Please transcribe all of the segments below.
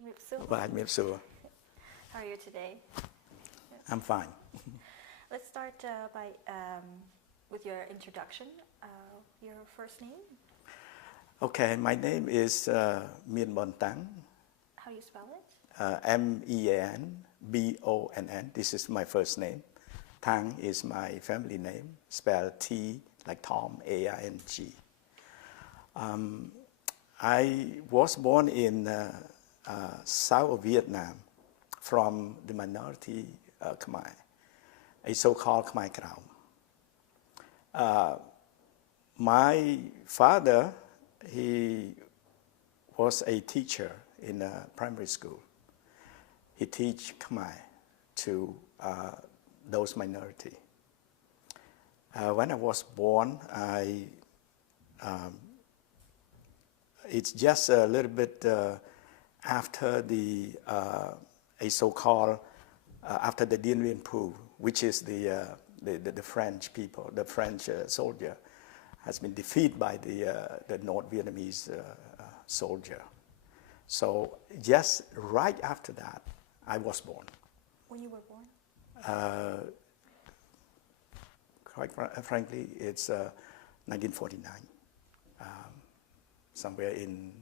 How are you today? I'm fine. Let's start with your introduction. Your first name? Okay, my name is Bonn TAING. How you spell it? MEAN, This is my first name. Tang is my family name, spelled T like Tom, AING. I was born in south of Vietnam from the minority Khmer, a so-called Khmer Rouge. My father, he was a teacher in a primary school. He teach Khmer to those minority. When I was born, it's just a little bit after the a so-called after the Dien Bien Phu, which is the French people, the French soldier has been defeated by the North Vietnamese soldier. So just right after that, I was born. When you were born? Quite frankly, it's 1949, somewhere in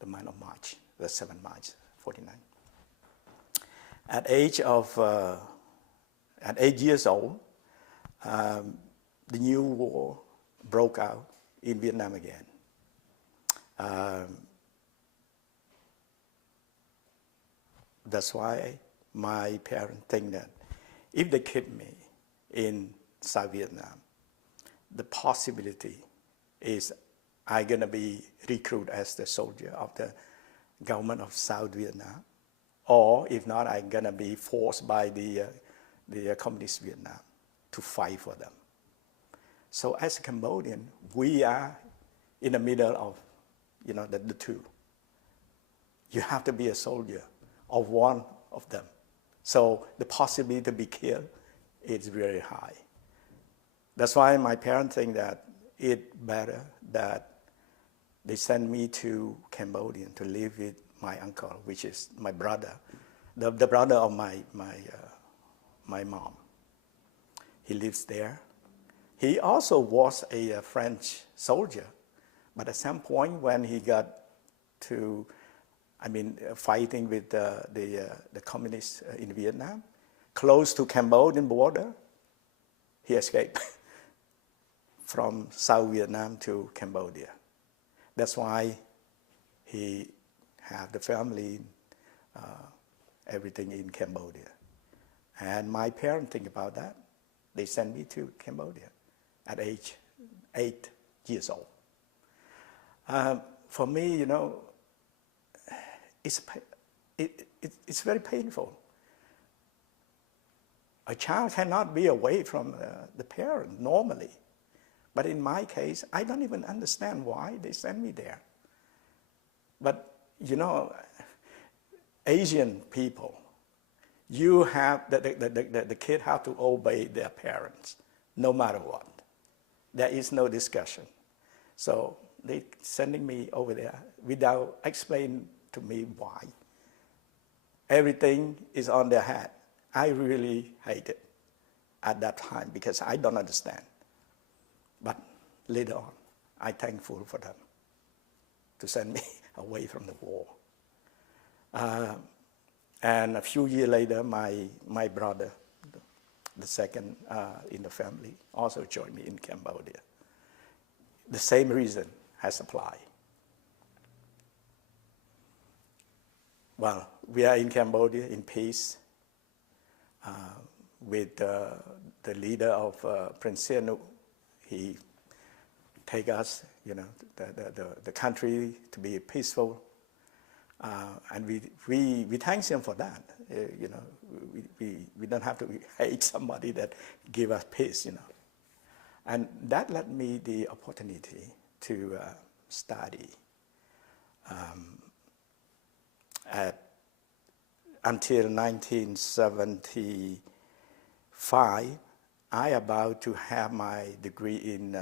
the month of March, the 7th March, 49. At 8 years old, the new war broke out in Vietnam again. That's why my parents think that if they keep me in South Vietnam, the possibility is I'm going to be recruited as the soldier of the government of South Vietnam, or if not, I'm going to be forced by the communist Vietnam to fight for them. So as a Cambodian, we are in the middle of, the two. You have to be a soldier of one of them. So the possibility to be killed is very high. That's why my parents think that it's better that they send me to Cambodia to live with my uncle, which is my brother, the brother of my mom. He lives there. He also was a French soldier, but at some point when he got to, fighting with the communists in Vietnam, close to Cambodian border, he escaped from South Vietnam to Cambodia. That's why he had the family, everything in Cambodia. And my parents think about that. They sent me to Cambodia at age 8 years old. For me, it's very painful. A child cannot be away from the parent normally. But in my case, I don't even understand why they send me there. But, Asian people, you have, the kid have to obey their parents, no matter what. There is no discussion. So they sending me over there without explaining to me why. Everything is on their head. I really hate it at that time because I don't understand. But later on, I'm thankful for them to send me away from the war. And a few years later, my brother, the second in the family, also joined me in Cambodia. The same reason has applied. Well, we are in Cambodia in peace with the leader of Prince Sihanouk. He take us, the country to be peaceful, and we thank him for that. We don't have to hate somebody that give us peace, and that led me the opportunity to study. Until 1975, I about to have my degree in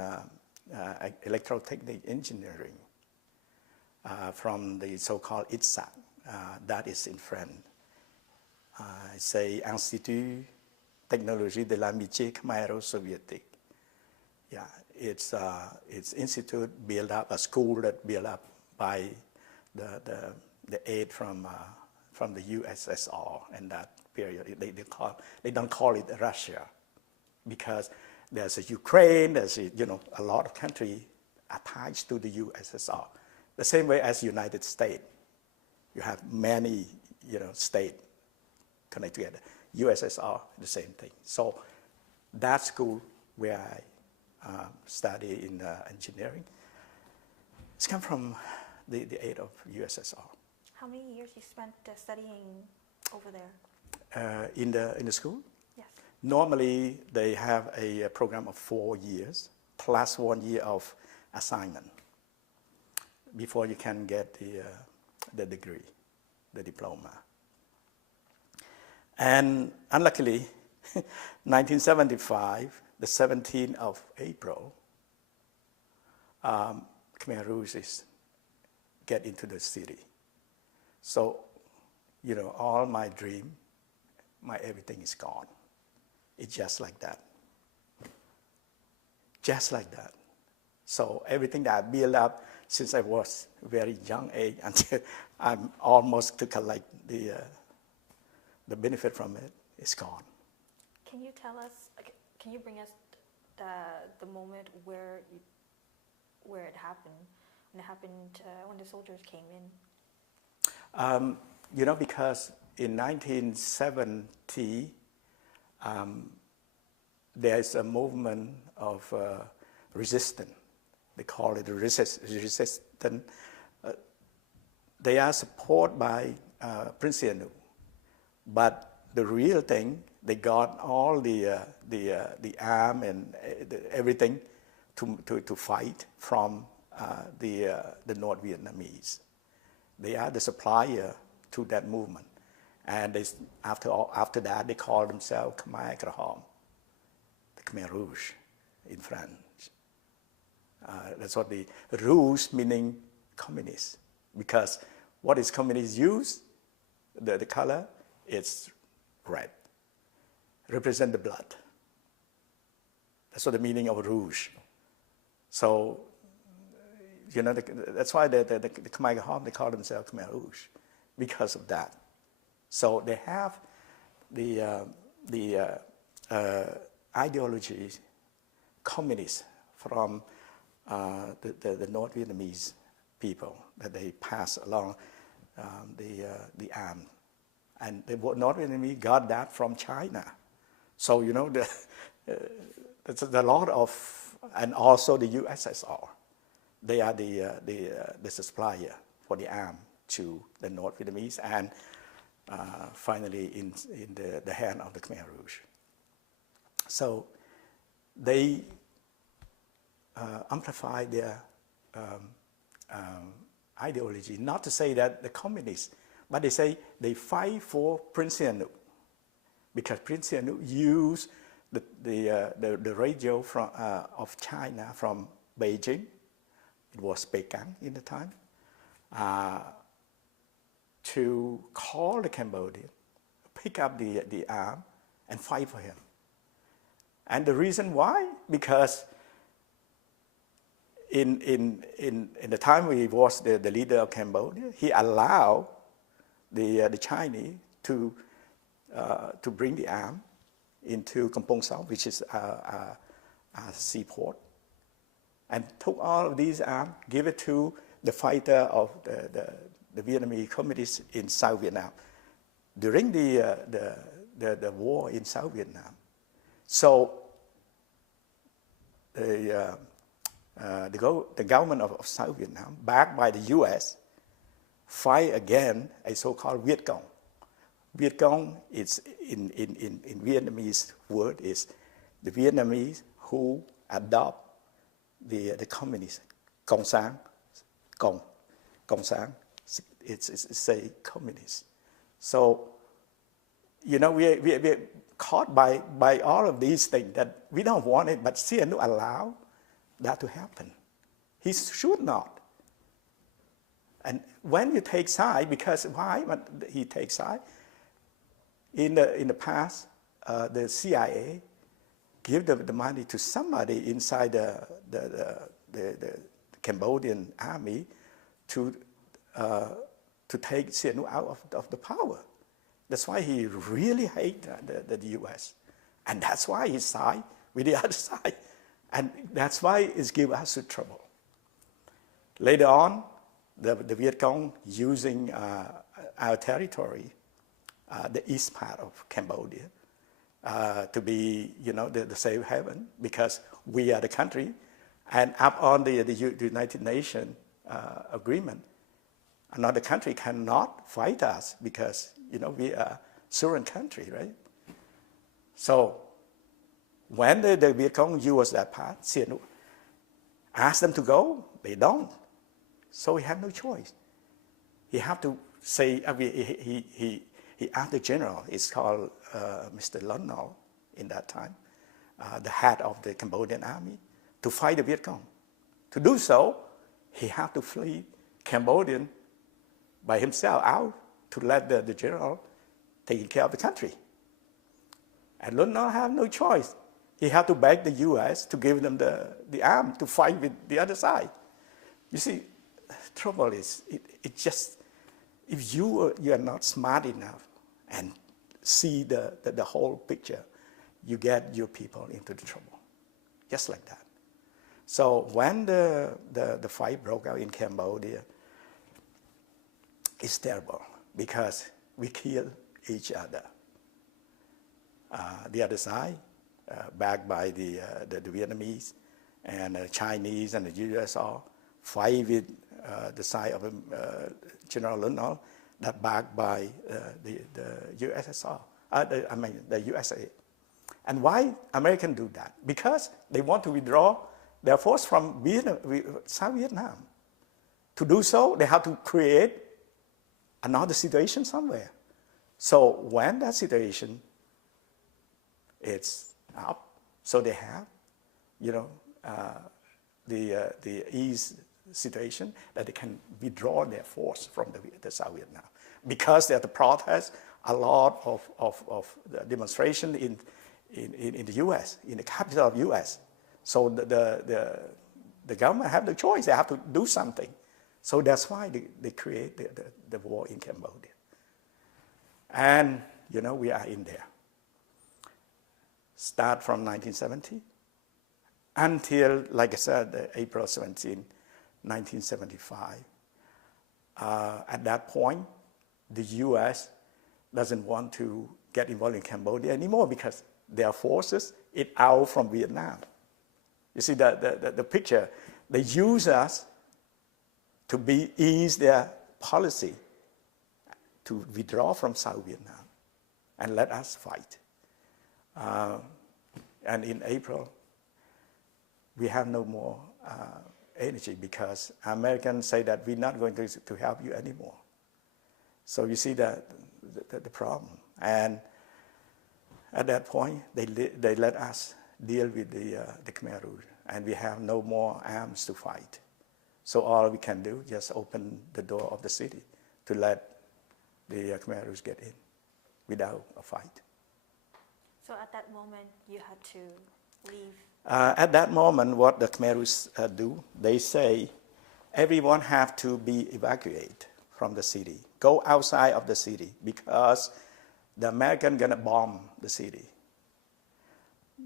electrotechnic engineering from the so-called ITSAC, that is in French. Say Institut Technologie de l'Amitié Khmer Rouge Soviétique. Yeah, it's institute built up, a school that built up by the aid from the USSR in that period. They don't call it Russia because there's a Ukraine, there's a lot of countries attached to the USSR. The same way as United States, you have many states connected together. USSR, the same thing. So that school where I study in engineering, it's come from the aid of USSR. How many years you spent studying over there? In the school? Yes. Normally, they have a program of 4 years plus 1 year of assignment before you can get the degree, the diploma. And unluckily, 1975, the 17th of April, Khmer Rouge get into the city. So, all my dream, my everything is gone. It's just like that. Just like that. So everything that I built up since I was very young age until I'm almost to collect the benefit from it is gone. Can you tell us? Can you bring us the moment where it happened? When it happened when the soldiers came in? Because in 1970 there's a movement of resistance. They call it resistance. They are supported by Prince Sihanouk. But the real thing, they got all the arm and everything to fight from the North Vietnamese. They are the supplier to that movement. And after that, they call themselves Khmer Krahom, the Khmer Rouge in French. That's what the Rouge meaning communist. Because what is communist use? The color, it's red. Represent the blood. That's what the meaning of Rouge. So, that's why the Khmer Krahom, they call themselves Khmer Rouge, because of that. So they have the ideology, communist from the North Vietnamese people that they pass along the arm. And the North Vietnamese got that from China. So, there's a lot of, and also the USSR. They are the supplier for the arm to the North Vietnamese and finally in the hand of the Khmer Rouge. So they amplify their ideology, not to say that the communists, but they say they fight for Prince Sihanouk because Prince Sihanouk used the radio from of China from Beijing. It was Peking in the time, to call the Cambodian, pick up the arm, and fight for him. And the reason why? Because in the time he was the leader of Cambodia, he allowed the Chinese to bring the arm into Kampong Sao, which is a seaport, and took all of these arms, give it to the fighter of the Vietnamese communists in South Vietnam during the war in South Vietnam. So the government of South Vietnam, backed by the U.S., fight against a so-called Viet Cong. Viet Cong is in Vietnamese word is the Vietnamese who adopt the communist Cộng sản, Cộng sản. It's a communist. So we're caught by all of these things that we don't want it, but Sihanouk allow that to happen. He should not. And when you take side, because why he takes side? In the past, the CIA give the money to somebody inside the Cambodian army to take Sihanouk out of the power. That's why he really hates the U.S. And that's why he side with the other side. And that's why it gives us trouble. Later on, the Viet Cong using our territory, the east part of Cambodia, to be, the safe haven, because we are the country. And up on the United Nations agreement, another country cannot fight us because, we are a sovereign country, right? So when the Viet Cong use that part, Sihanouk ask them to go, they don't. So he have no choice. He have to say, he asked the general, it's called Mr. Lon Nol in that time, the head of the Cambodian army, to fight the Viet Cong. To do so, he had to flee Cambodian by himself out to let the general take care of the country. And Lon Nol have no choice. He had to beg the U.S. to give them the arm to fight with the other side. You see, trouble is, it just, if you are not smart enough and see the whole picture, you get your people into the trouble, just like that. So when the fight broke out in Cambodia, it's terrible because we kill each other. The other side, backed by the Vietnamese and the Chinese and the USSR, fight with the side of General Lon Nol, that backed by the USSR, the USA. And why Americans do that? Because they want to withdraw their force from South Vietnam. To do so, they have to create another situation somewhere. So when that situation is up, so they have, the ease situation that they can withdraw their force from the South Vietnam. Because there's the protest, a lot of the demonstration in the U.S., in the capital of U.S. So the government have no choice. They have to do something. So that's why they create the war in Cambodia. And, we are in there. Start from 1970 until, like I said, April 17, 1975. At that point, the U.S. doesn't want to get involved in Cambodia anymore because their forces are out from Vietnam. You see the picture. They use us to ease their policy to withdraw from South Vietnam and let us fight. And in April, we have no more energy because Americans say that we're not going to help you anymore. So you see the problem. And at that point, they let us deal with the Khmer Rouge, and we have no more arms to fight. So all we can do is just open the door of the city to let the Khmer Rouge get in without a fight. So at that moment, you had to leave? At that moment, what the Khmer Rouge do, they say everyone have to be evacuated from the city. Go outside of the city because the American gonna bomb the city.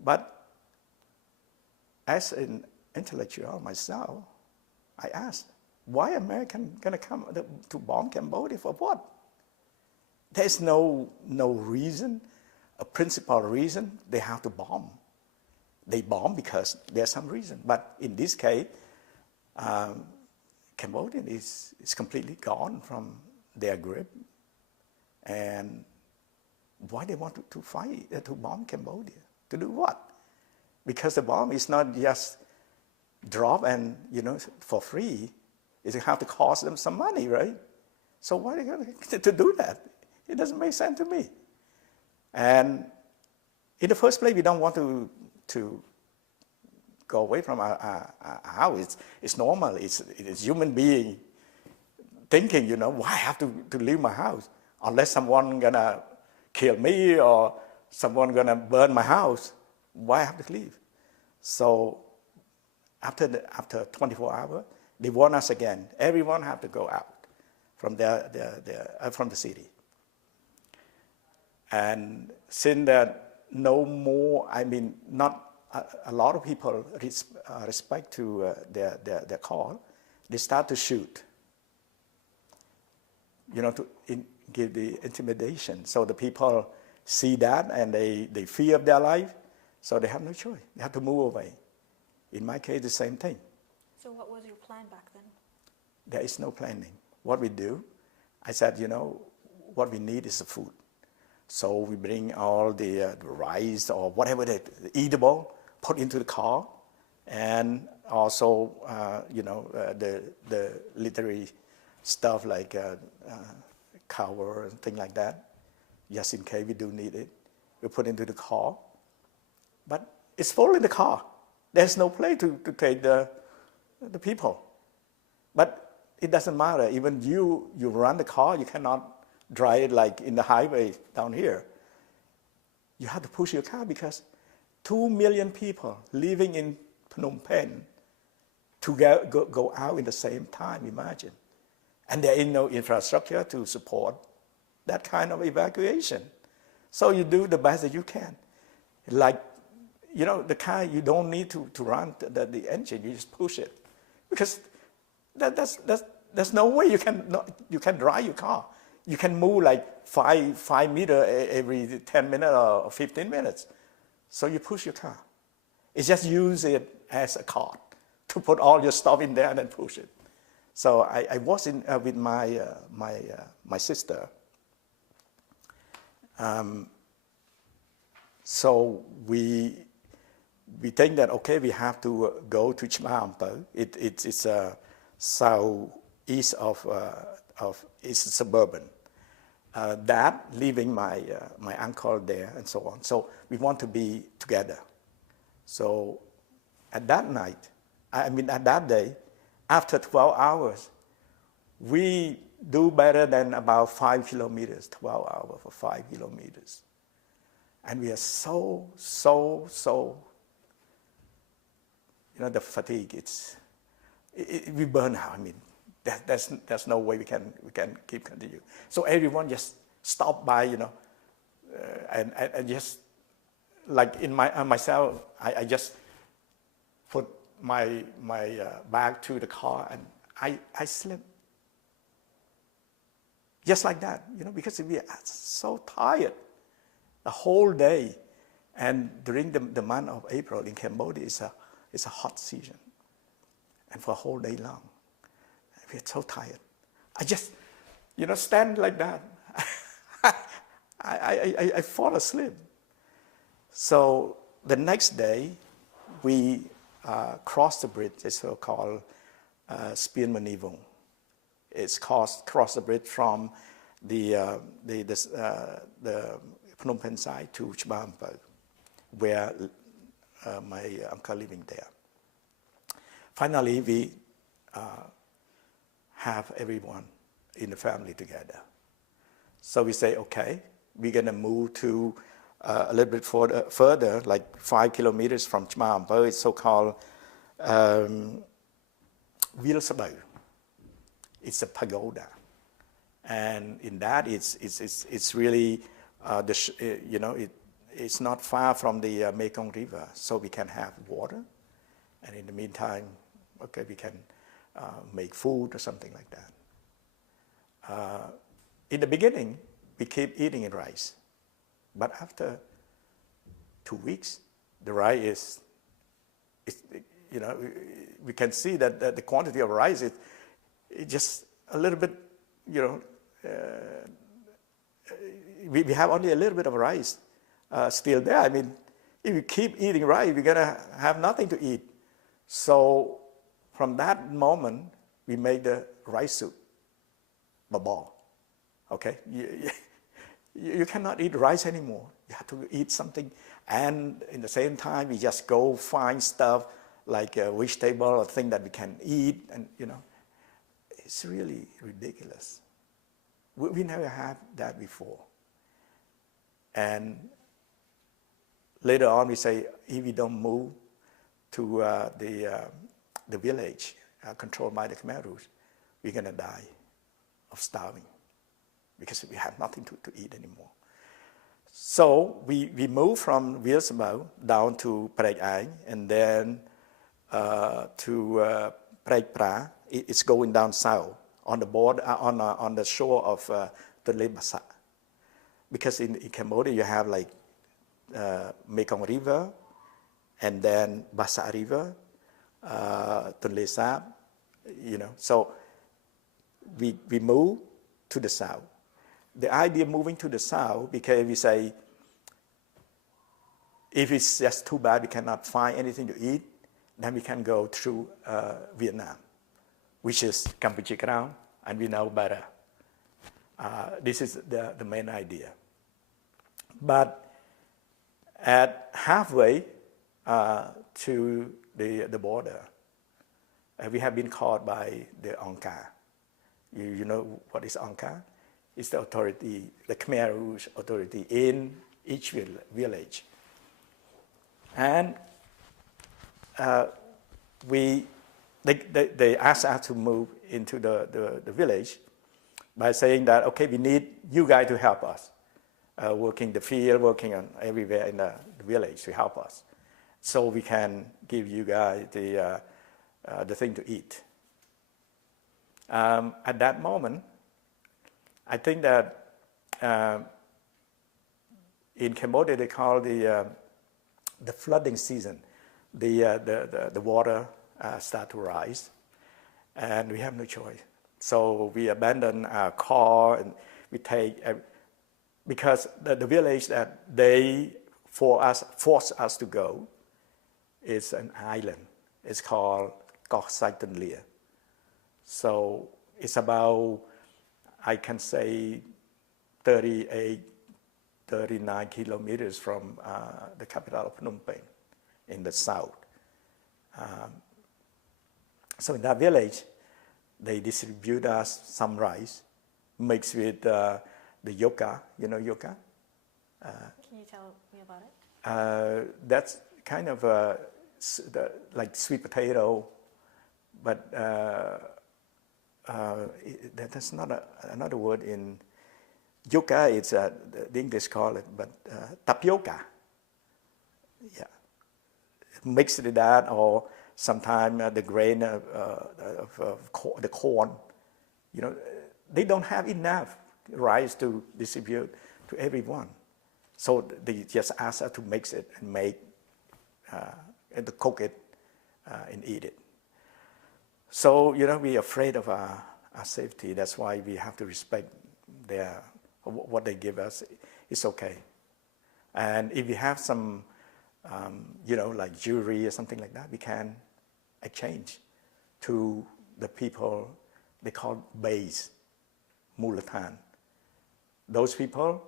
But as an intellectual myself, I asked, why American gonna come to bomb Cambodia for what? There's no reason, a principal reason they have to bomb. They bomb because there's some reason. But in this case, Cambodia is completely gone from their grip. And why they want to fight, to bomb Cambodia? To do what? Because the bomb is not just drop and, for free. It have to cost them some money, right? So why are they going to do that? It doesn't make sense to me. And in the first place, we don't want to go away from our house. It's normal. It's human being thinking, why I have to leave my house? Unless someone gonna kill me or someone gonna burn my house, why I have to leave? So after 24 hours, they warn us again. Everyone have to go out from from the city. And since that no more, not a lot of people respect to their call, they start to shoot, to give the intimidation. So the people see that and they fear of their life, so they have no choice. They have to move away. In my case, the same thing. So what was your plan back then? There is no planning. What we do, I said, what we need is the food. So we bring all the rice or whatever the eatable, put into the car, and also, the literary stuff like Coeurs and things like that, just in case we do need it. We put into the car, but it's full in the car. There's no place to take the people. But it doesn't matter. Even you run the car, you cannot drive it like in the highway down here. You have to push your car because 2 million people living in Phnom Penh to go out in the same time, imagine. And there is no infrastructure to support that kind of evacuation. So you do the best that you can. Like, the car, you don't need to run the engine, you just push it. Because there's no way you can drive your car. You can move like 5 meters every 10 minutes or 15 minutes. So you push your car. It's just use it as a cart to put all your stuff in there and then push it. So I was in with my sister. So we think that, okay, we have to go to Chmaampo. It's southeast of it's suburban. That leaving my uncle there and so on. So we want to be together. So at that night, at that day, after 12 hours, we do better than about 5 kilometers, 12 hours for 5 kilometers. And we are so, the fatigue, we burn out. There's no way we can keep continue. So everyone just stopped by, and just like in myself, I just put my bag to the car and I slept. Just like that, because we are so tired the whole day. And during the month of April in Cambodia, it's a hot season. And for a whole day long. We're so tired. I just, stand like that. I fall asleep. So the next day, we crossed the bridge. It's so-called Spien Manivong. It's cross the bridge from the Phnom Penh side to Chmaampo, where my uncle living there. Finally, we have everyone in the family together. So we say, okay, we're going to move to a little bit further, like 5 kilometers from Chmaampo. It's so-called Vil Sabau. It's a pagoda. And in that, it's really, it's not far from the Mekong River, so we can have water. And in the meantime, okay, we can make food or something like that. In the beginning, we keep eating rice. But after 2 weeks, the rice we can see that the quantity of rice is just a little bit, we have only a little bit of rice still there. If you keep eating rice, we're going to have nothing to eat. So from that moment, we make the rice soup, babao. Okay? You cannot eat rice anymore. You have to eat something. And in the same time, we just go find stuff like a vegetable or thing that we can eat. And, it's really ridiculous. We never had that before. And later on, we say, if we don't move to the village controlled by the Khmer Rouge, we're going to die of starving because we have nothing to eat anymore. So we moved from Vilsamo down to Prek Ai, and then to Prek Pra. It's going down south on the border, on the shore of the Lake Basa. Because in Cambodia you have like Mekong River, and then Basa River, Tonle Sap, So we move to the south. The idea of moving to the south, because we say, if it's just too bad we cannot find anything to eat, then we can go through Vietnam, which is Campuchia Crown, and we know better. This is the main idea. But at halfway to the border, we have been caught by the Angkar. You know what is Angkar? It's the authority, the Khmer Rouge authority in each village. And they asked us to move into the village by saying that, okay, we need you guys to help us, working the field, working on everywhere in the village to help us, so we can give you guys the thing to eat. At that moment, I think that in Cambodia they call the flooding season. The water start to rise, and we have no choice. So we abandon our car and we take, because the village that they force us to go is an island. It's called Coeurs. So it's about, I can say, 38, 39 kilometers from the capital of Phnom Penh in the south. So in that village, they distribute us some rice mixed with the yucca. You know yucca? Can you tell me about it? That's kind of like sweet potato, but that's not another word in yucca. It's the English call it, but tapioca. Yeah, mixed with that, or sometimes the grain of the corn. They don't have enough rice to distribute to everyone, so they just ask us to mix it and make and to cook it and eat it. So we're afraid of our safety. That's why we have to respect what they give us. It's okay. And if we have some, like jewelry or something like that, we can exchange to the people they call Bays, Mulatan. Those people,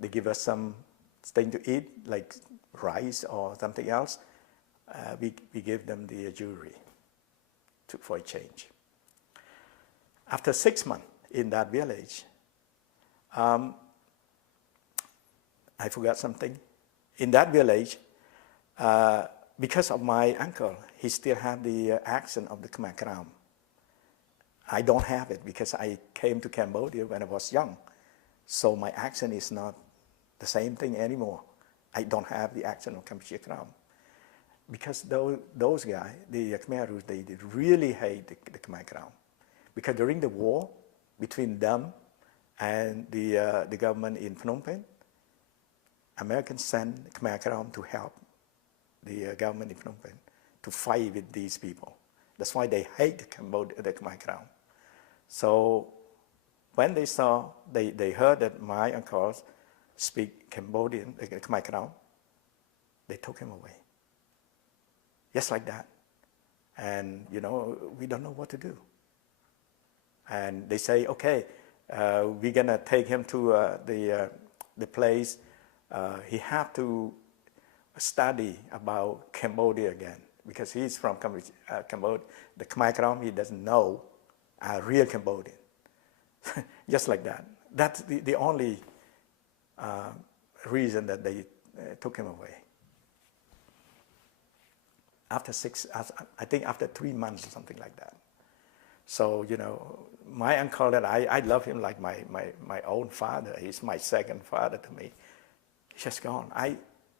they give us some thing to eat, like rice or something else. We give them the jewelry for exchange. After 6 months in that village, I forgot something. In that village, because of my uncle, he still had the accent of the Khmer Rouge. I don't have it because I came to Cambodia when I was young. So my accent is not the same thing anymore. I don't have the accent of Cambodia Rouge. Because those guys, the Khmer Rouge, they really hate the Khmer Rouge. Because during the war between them and the government in Phnom Penh, Americans sent Khmer Rouge to help the government in Phnom Penh to fight with these people. That's why they hate the Khmer Rouge. So when they heard that my uncles speak Cambodian, Khmer Rouge, they took him away. Just like that. And, we don't know what to do. And they say, okay, we're going to take him to the place. He have to study about Cambodia again, because he's from Cambodia. The Khmer Rouge, he doesn't know are real Cambodian. Just like that. That's the only reason that they took him away. I think after 3 months or something like that. So, you know, my uncle, that I love him like my own father. He's my second father to me. He's just gone. I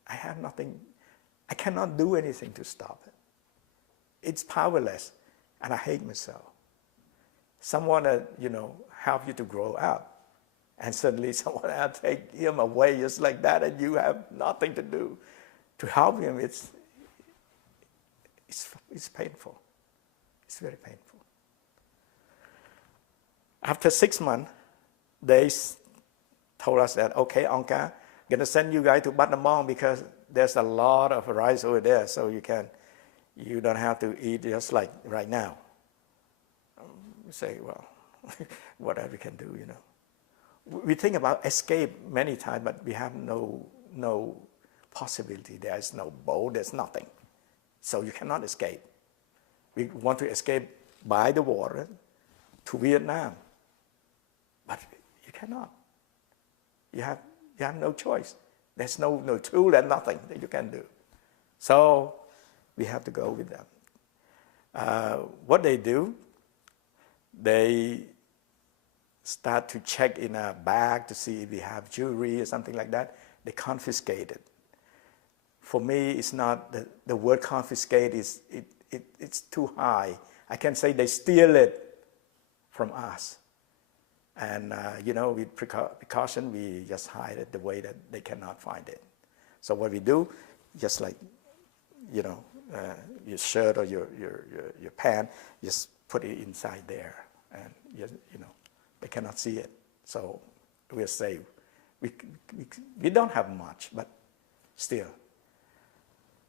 have nothing. I cannot do anything to stop it. It's powerless, and I hate myself. Someone that, you know, help you to grow up, and suddenly someone else take him away just like that, and you have nothing to do to help him. It's painful. It's very painful. After 6 months, they told us that, okay, Onka, I'm going to send you guys to Battambang because there's a lot of rice over there, so you don't have to eat just like right now. We say, well, whatever we can do, you know. We think about escape many times, but we have no possibility. There is no boat, there's nothing. So you cannot escape. We want to escape by the water to Vietnam, but you cannot. You have no choice. There's no tool and nothing that you can do. So we have to go with them. What they do, they start to check in a bag to see if we have jewelry or something like that. They confiscate it. For me, it's not, the word confiscate it's too high. I can say they steal it from us. And, you know, with precaution, we just hide it the way that they cannot find it. So what we do, just like, you know, your shirt or your pant, just put it inside there. And, you know, they cannot see it. So we're safe. We don't have much, but still.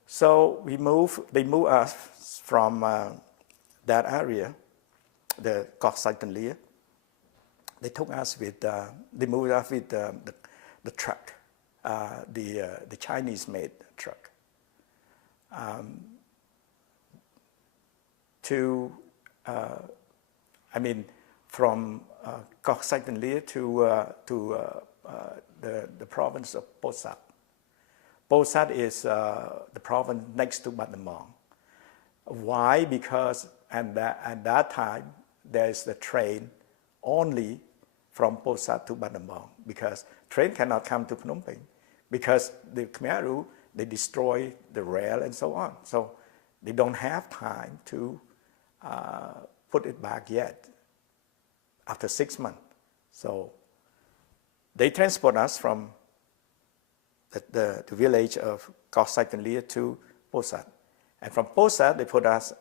So they move us from that area, the Coeurs. They took us with, they moved us with the truck, the Chinese-made truck, from Coeurs to the province of Posat. Posat is the province next to Battambang. Why? Because at that time, there's the train only from Posat to Battambang, because train cannot come to Phnom Penh, because the Khmer Rouge, they destroy the rail and so on. So they don't have time to put it back yet, after 6 months. So they transport us from the village of Coeurs to Posat. And from Posat, they put us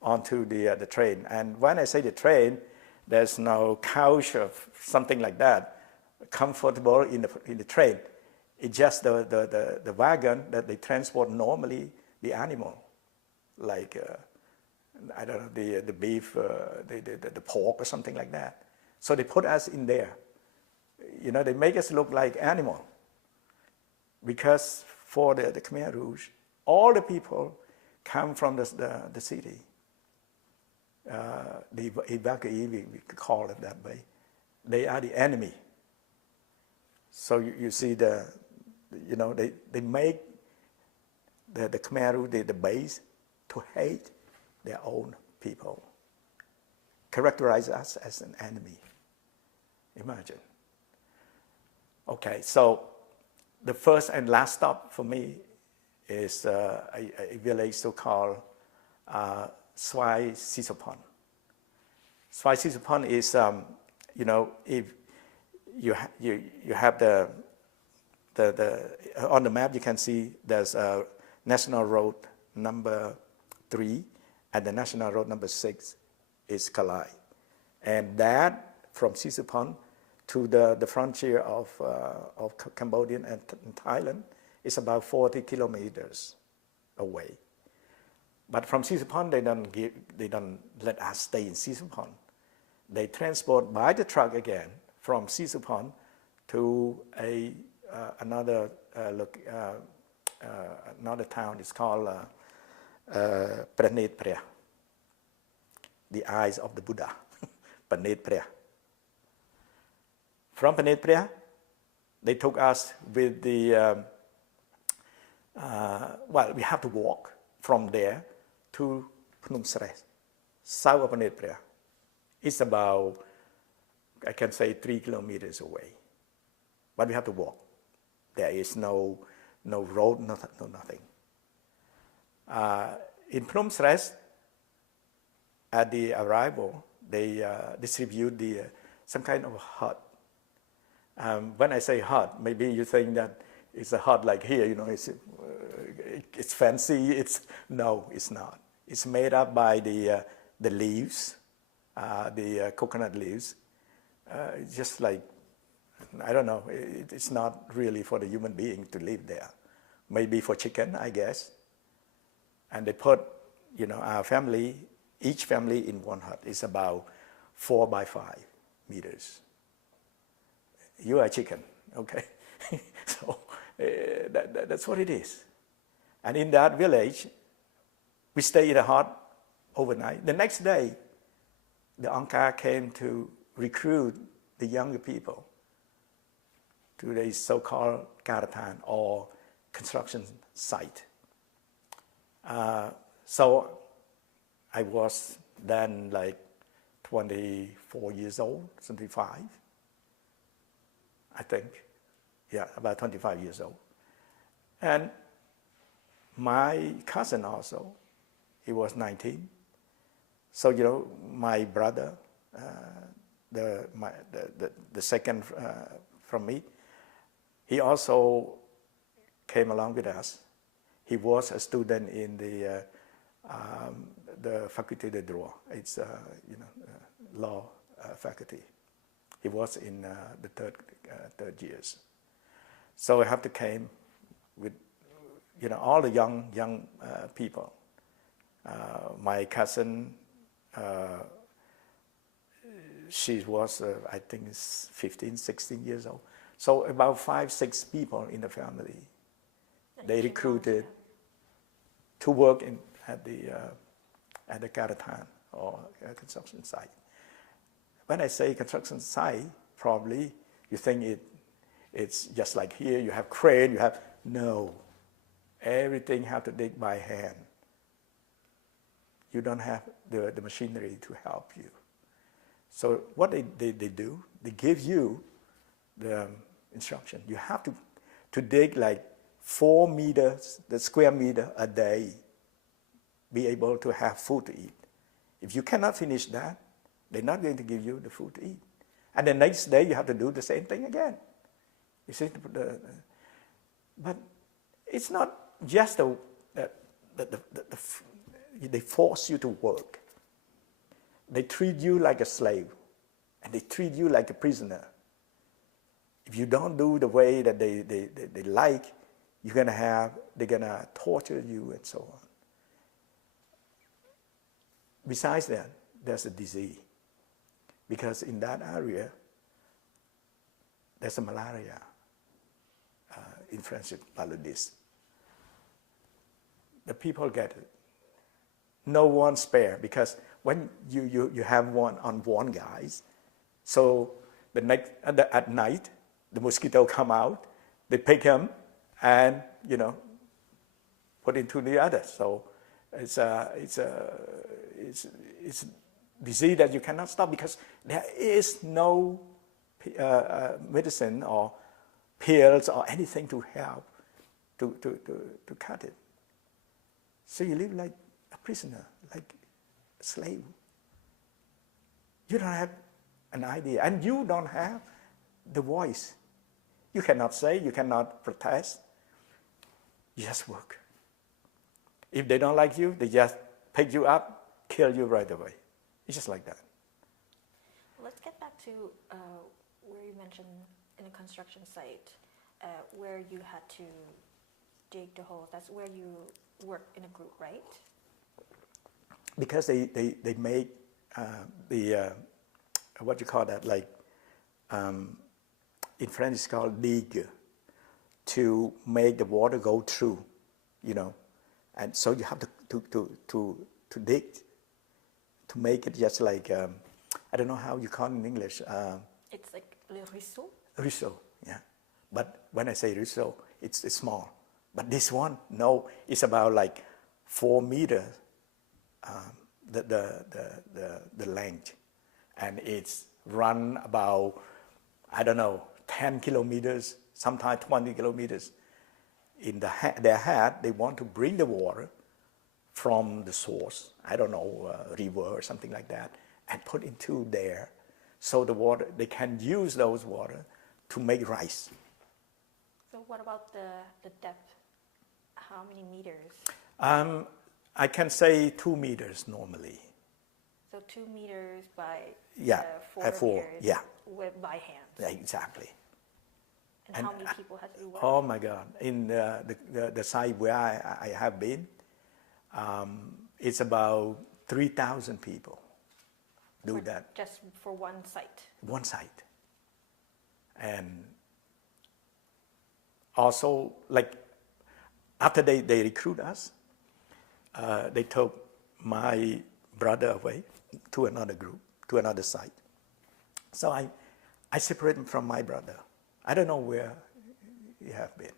onto the train. And when I say the train, there's no couch or something like that, comfortable in the train. It's just the wagon that they transport normally the animal, like, I don't know, the beef, the pork or something like that. So they put us in there. You know, they make us look like animal. Because for the Khmer Rouge, all the people come from the city. The evacuee, we call it that way. They are the enemy. So you see you know, they make the Khmer Rouge the base to hate their own people. Characterize us as an enemy. Imagine. Okay, so the first and last stop for me is a village so-called Swai Sisopon. Swai Sisopon is, you know, if you have on the map you can see there's a National Road number 3 and the National Road number 6 is Kalai. And that from Sisopon to the frontier of Cambodian and Thailand is about 40 kilometers away. But from Sisopon, they don't let us stay in Sisopon. They transport by the truck again from Sisopon to another town. It's called Pranet Prea, the eyes of the Buddha. Panet Prea. From Panet Prea, they took us with the, well, we have to walk from there to Phnom Sres, south of Panet Prea. It's about, I can say, 3 kilometers away. But we have to walk. There is no road, no nothing. In Phnom Sres, at the arrival, they distribute some kind of hut. When I say hut, maybe you think that it's a hut like here, you know, it's fancy. No, it's not. It's made up by the leaves, the coconut leaves. Just like, I don't know, it's not really for the human being to live there. Maybe for chicken, I guess. And they put, you know, our family, each family in one hut. It's about 4 by 5 meters. You are a chicken, okay? So that's what it is. And in that village, we stay in a hut overnight. The next day, the Angkar came to recruit the younger people to the so-called Karatan or construction site. So I was then like 24 years old, 25, I think. Yeah, about 25 years old. And my cousin also, he was 19. So, you know, my brother, the second from me, he also came along with us. He was a student in the faculté de droit. It's you know, law faculty. He was in the third years. So I have to came with, you know, all the young people. My cousin, she was I think 15, 16 years old. So about 5, 6 people in the family. They recruited to work at the Karatan or construction site. When I say construction site, probably you think it's just like here, you have crane, no. Everything have to dig by hand. You don't have the machinery to help you. So what they do, they give you the instruction. You have to dig like 4 meters, the square meter a day, be able to have food to eat. If you cannot finish that, they're not going to give you the food to eat. And the next day you have to do the same thing again. You see, but it's not just they force you to work. They treat you like a slave, and they treat you like a prisoner. If you don't do the way that they like, they're gonna torture you and so on. Besides that, there's a disease. Because in that area, there's a malaria in Friendship Paludis. The people get it. No one spare, because when you have one guys, so at night, the mosquito come out, they pick him, and you know, put into the other. So it's disease that you cannot stop because there is no medicine or pills or anything to help to cut it. So you live like a prisoner, like a slave. You don't have an idea, and you don't have the voice. You cannot say, you cannot protest. You just work. If they don't like you, they just pick you up, kill you right away. It's just like that. Let's get back to where you mentioned in a construction site, where you had to dig the holes. That's where you work in a group, right? Because they make the what you call that, like in French it's called digue, to make the water go through, you know, and so you have to dig to make it just like I don't know how you call it in English. It's like le ruisseau. Ruisseau, yeah. But when I say ruisseau, it's small. But this one, no, it's about like 4 meters, the length. And it's run about, I don't know, 10 kilometers, sometimes 20 kilometers. In their hat, they want to bring the water from the source, I don't know, river or something like that, and put into there. So the water, they can use those water to make rice. So what about the depth? How many meters? I can say 2 meters normally. So 2 meters by 4 4 meters yeah. by hand. Yeah, exactly. And how many people has to work? Oh my God! In the site where I have been, it's about 3,000 people do that. Just for one site? One site. And also, like, after they recruit us, they took my brother away to another group, to another site. So I separated him from my brother. I don't know where he have been.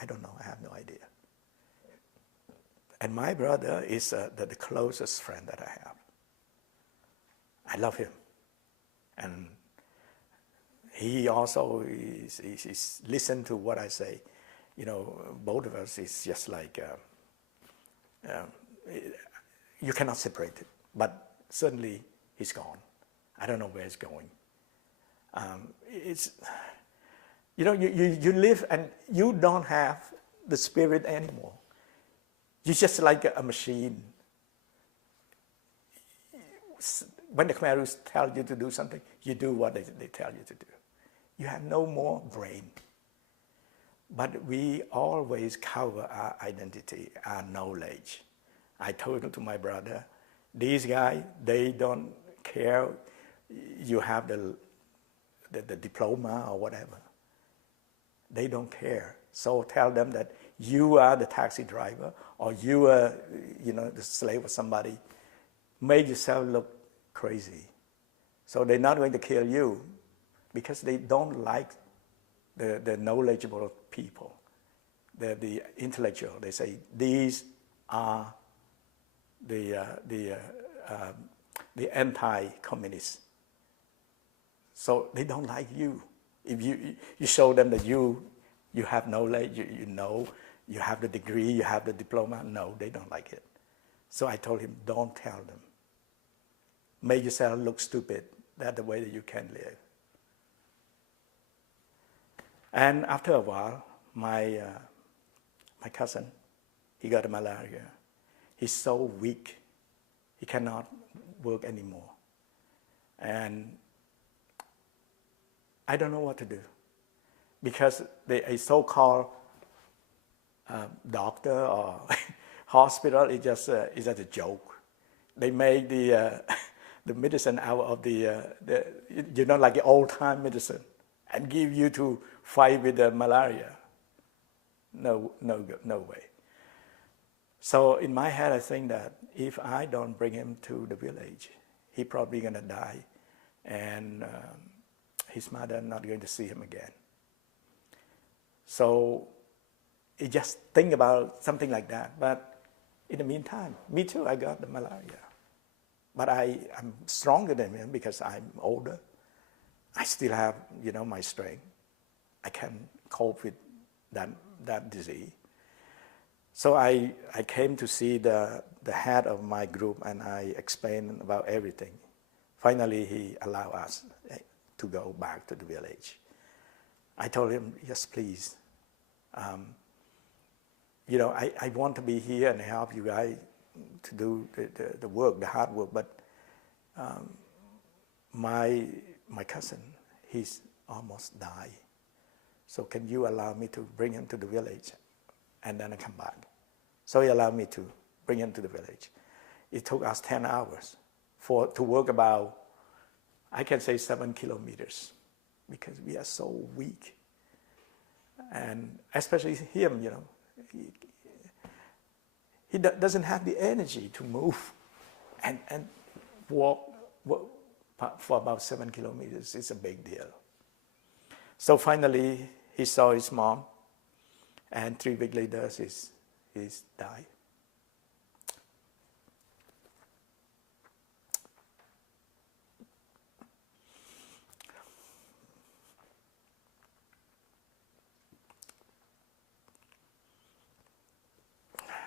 I don't know. I have no idea. And my brother is the closest friend that I have. I love him. And he also is listen to what I say. You know, both of us is just like, you cannot separate it. But certainly he's gone. I don't know where he's going. It's, you know, you live and you don't have the spirit anymore. You're just like a machine. When the Khmer Rouge tell you to do something, you do what they tell you to do. You have no more brain. But we always cover our identity, our knowledge. I told to my brother, these guys, they don't care you have the diploma or whatever. They don't care. So tell them that you are the taxi driver or you are, you know, the slave of somebody. Make yourself look crazy. So they're not going to kill you because they don't like the knowledgeable people, the intellectual. They say these are the anti-communists. So they don't like you. If you show them that you have knowledge, you know, you have the degree, you have the diploma, no, they don't like it. So I told him, don't tell them. Make yourself look stupid. That's the way that you can live. And after a while, my cousin, he got malaria. He's so weak, he cannot work anymore. And I don't know what to do because a so-called doctor or hospital is just a joke. They make the medicine out of the you know, like the old-time medicine and give you to fight with the malaria. No way. So in my head, I think that if I don't bring him to the village, he's probably gonna die, and his mother not going to see him again. So I just think about something like that. But in the meantime, me too, I got the malaria. But I'm stronger than him because I'm older. I still have, you know, my strength. I can cope with that disease. So I came to see the head of my group and I explained about everything. Finally, he allowed us to go back to the village. I told him, yes, please. You know, I want to be here and help you guys to do the work, the hard work, but my cousin, he's almost died. So can you allow me to bring him to the village and then I come back? So he allowed me to bring him to the village. It took us 10 hours to work about, I can say 7 kilometers because we are so weak. And especially him, you know, he doesn't have the energy to move and walk for about 7 kilometers. It's a big deal. So finally, he saw his mom, and 3 weeks later, he's died.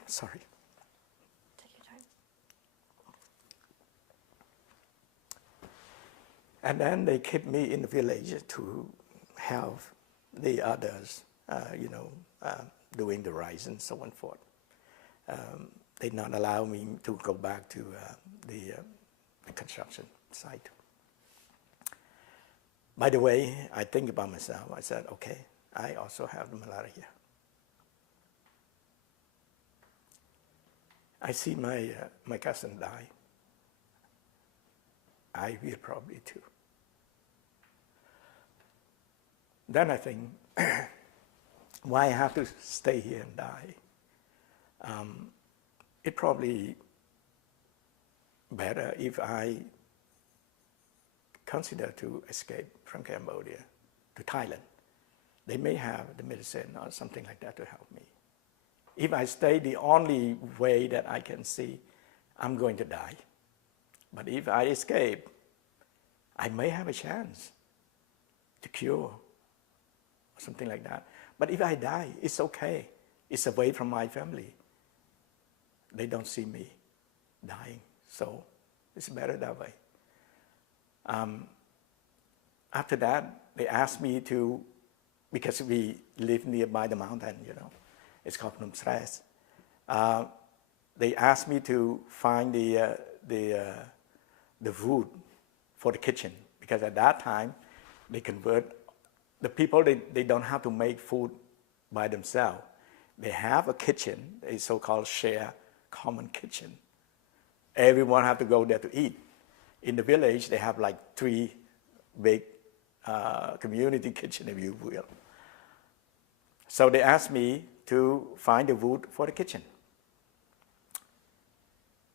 Sorry. Take your time. And then they kept me in the village to help the others, doing the rice and so on and forth. They not allow me to go back to the construction site. By the way, I think about myself. I said, okay, I also have the malaria. I see my cousin die. I will probably too. Then I think, why I have to stay here and die? It probably better if I consider to escape from Cambodia to Thailand. They may have the medicine or something like that to help me. If I stay, the only way that I can see, I'm going to die. But if I escape, I may have a chance to cure or something like that. But if I die, it's okay. It's away from my family. They don't see me dying, so it's better that way. After that, they asked me to, because we live nearby the mountain, it's called Phnom Sres. They asked me to find the wood for the kitchen, because at that time they convert the people. They don't have to make food by themselves. They have a kitchen, a so-called share common kitchen. Everyone have to go there to eat. In the village, they have like 3 big community kitchen, if you will. So they asked me to find the wood for the kitchen.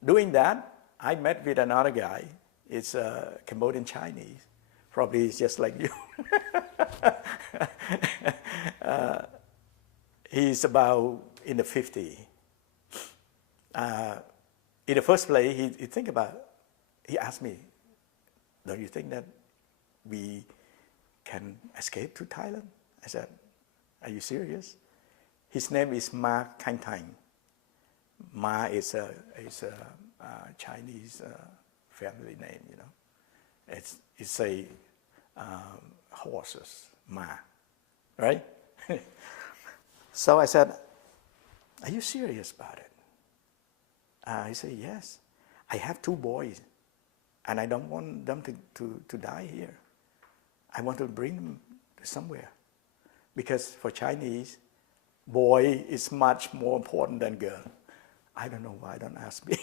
Doing that, I met with another guy. It's a Cambodian Chinese. Probably he's just like you. He's about in the 50s. In the first place, he asked me, don't you think that we can escape to Thailand? I said, are you serious? His name is Ma Kang Tang. Ma is a Chinese family name, It's a horses, Ma, right? So I said, are you serious about it? He said, yes. I have 2 boys, and I don't want them to die here. I want to bring them to somewhere. Because for Chinese, boy is much more important than girl. I don't know why, don't ask me.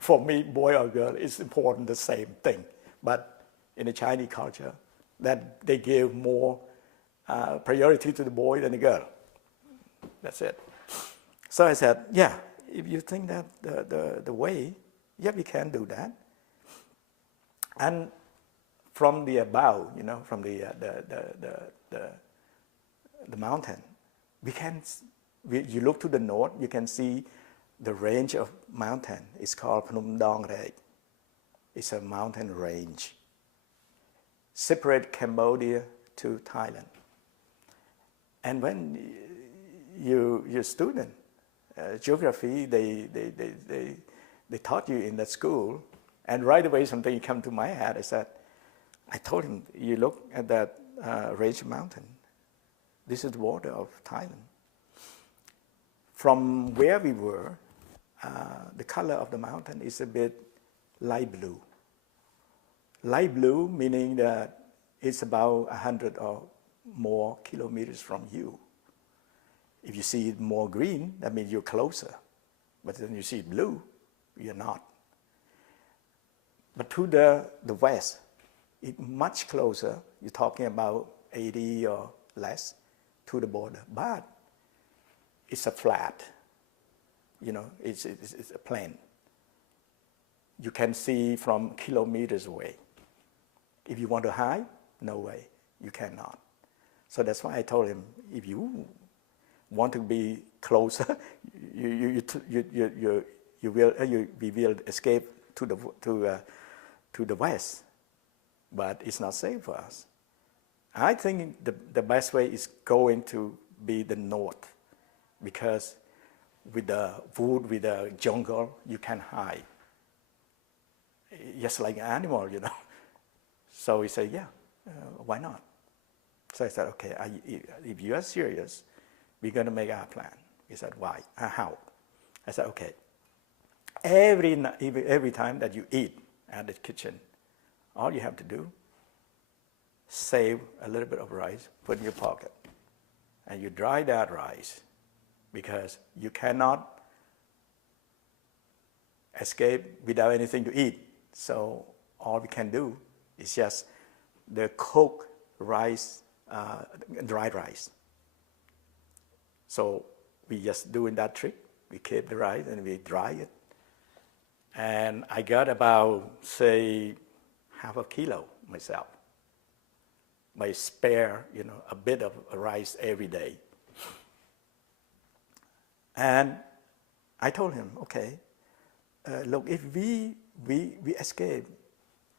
For me, boy or girl is important, the same thing. But in the Chinese culture, that they give more priority to the boy than the girl. That's it. So I said, yeah, if you think that the way, yeah, we can do that. And from the above, from the mountain, you look to the north, you can see the range of mountain. It's called Phnom Dong Rek. It's a mountain range. Separate Cambodia to Thailand. And when you're student, geography, they taught you in that school, and right away something came to my head. I told him, you look at that range of mountain. This is the border of Thailand. From where we were, the color of the mountain is a bit light blue. Light blue meaning that it's about 100 or more kilometers from you. If you see it more green, that means you're closer. But then you see blue, you're not. But to the west, it's much closer. You're talking about 80 or less to the border. But it's a flat, it's a plain. You can see from kilometers away. If you want to hide, no way, you cannot. So that's why I told him, if you want to be closer, we will escape to the west, but it's not safe for us. I think the best way is going to be the north, because with the wood, with the jungle, you can hide, just like an animal, you know. So he said, yeah, why not? So I said, okay, if you are serious, we're going to make our plan. He said, why? How? I said, okay, every time that you eat at the kitchen, all you have to do, save a little bit of rice, put in your pocket, and you dry that rice, because you cannot escape without anything to eat. So all we can do is just the cooked rice, dried rice. So we just doing that trick. We keep the rice and we dry it. And I got about, say, half a kilo myself. I spare, you know, a bit of rice every day. And I told him, okay, look, if we escape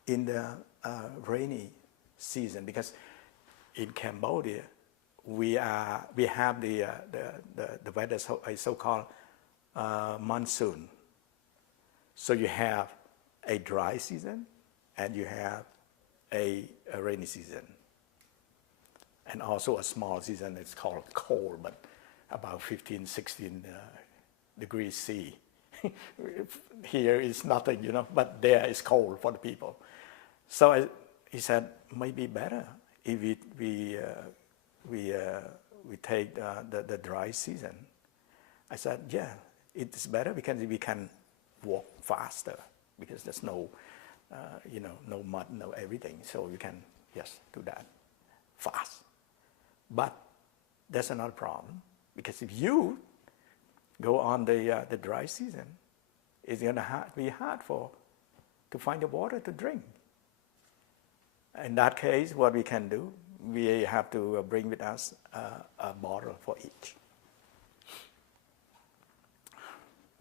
in the rainy season, because in Cambodia we have the weather so-called monsoon. So you have a dry season and you have a rainy season, and also a small season. It's called cold, but about 15, 16 degrees C. Here is nothing, you know, but there is cold for the people. So he said, maybe better if we take the dry season. I said, yeah, it's better because we can walk faster, because there's no, no mud, no everything. So you can, yes, do that fast. But that's another problem, because if you go on the dry season, it's going to be hard to find the water to drink. In that case, what we can do, we have to bring with us a bottle for each.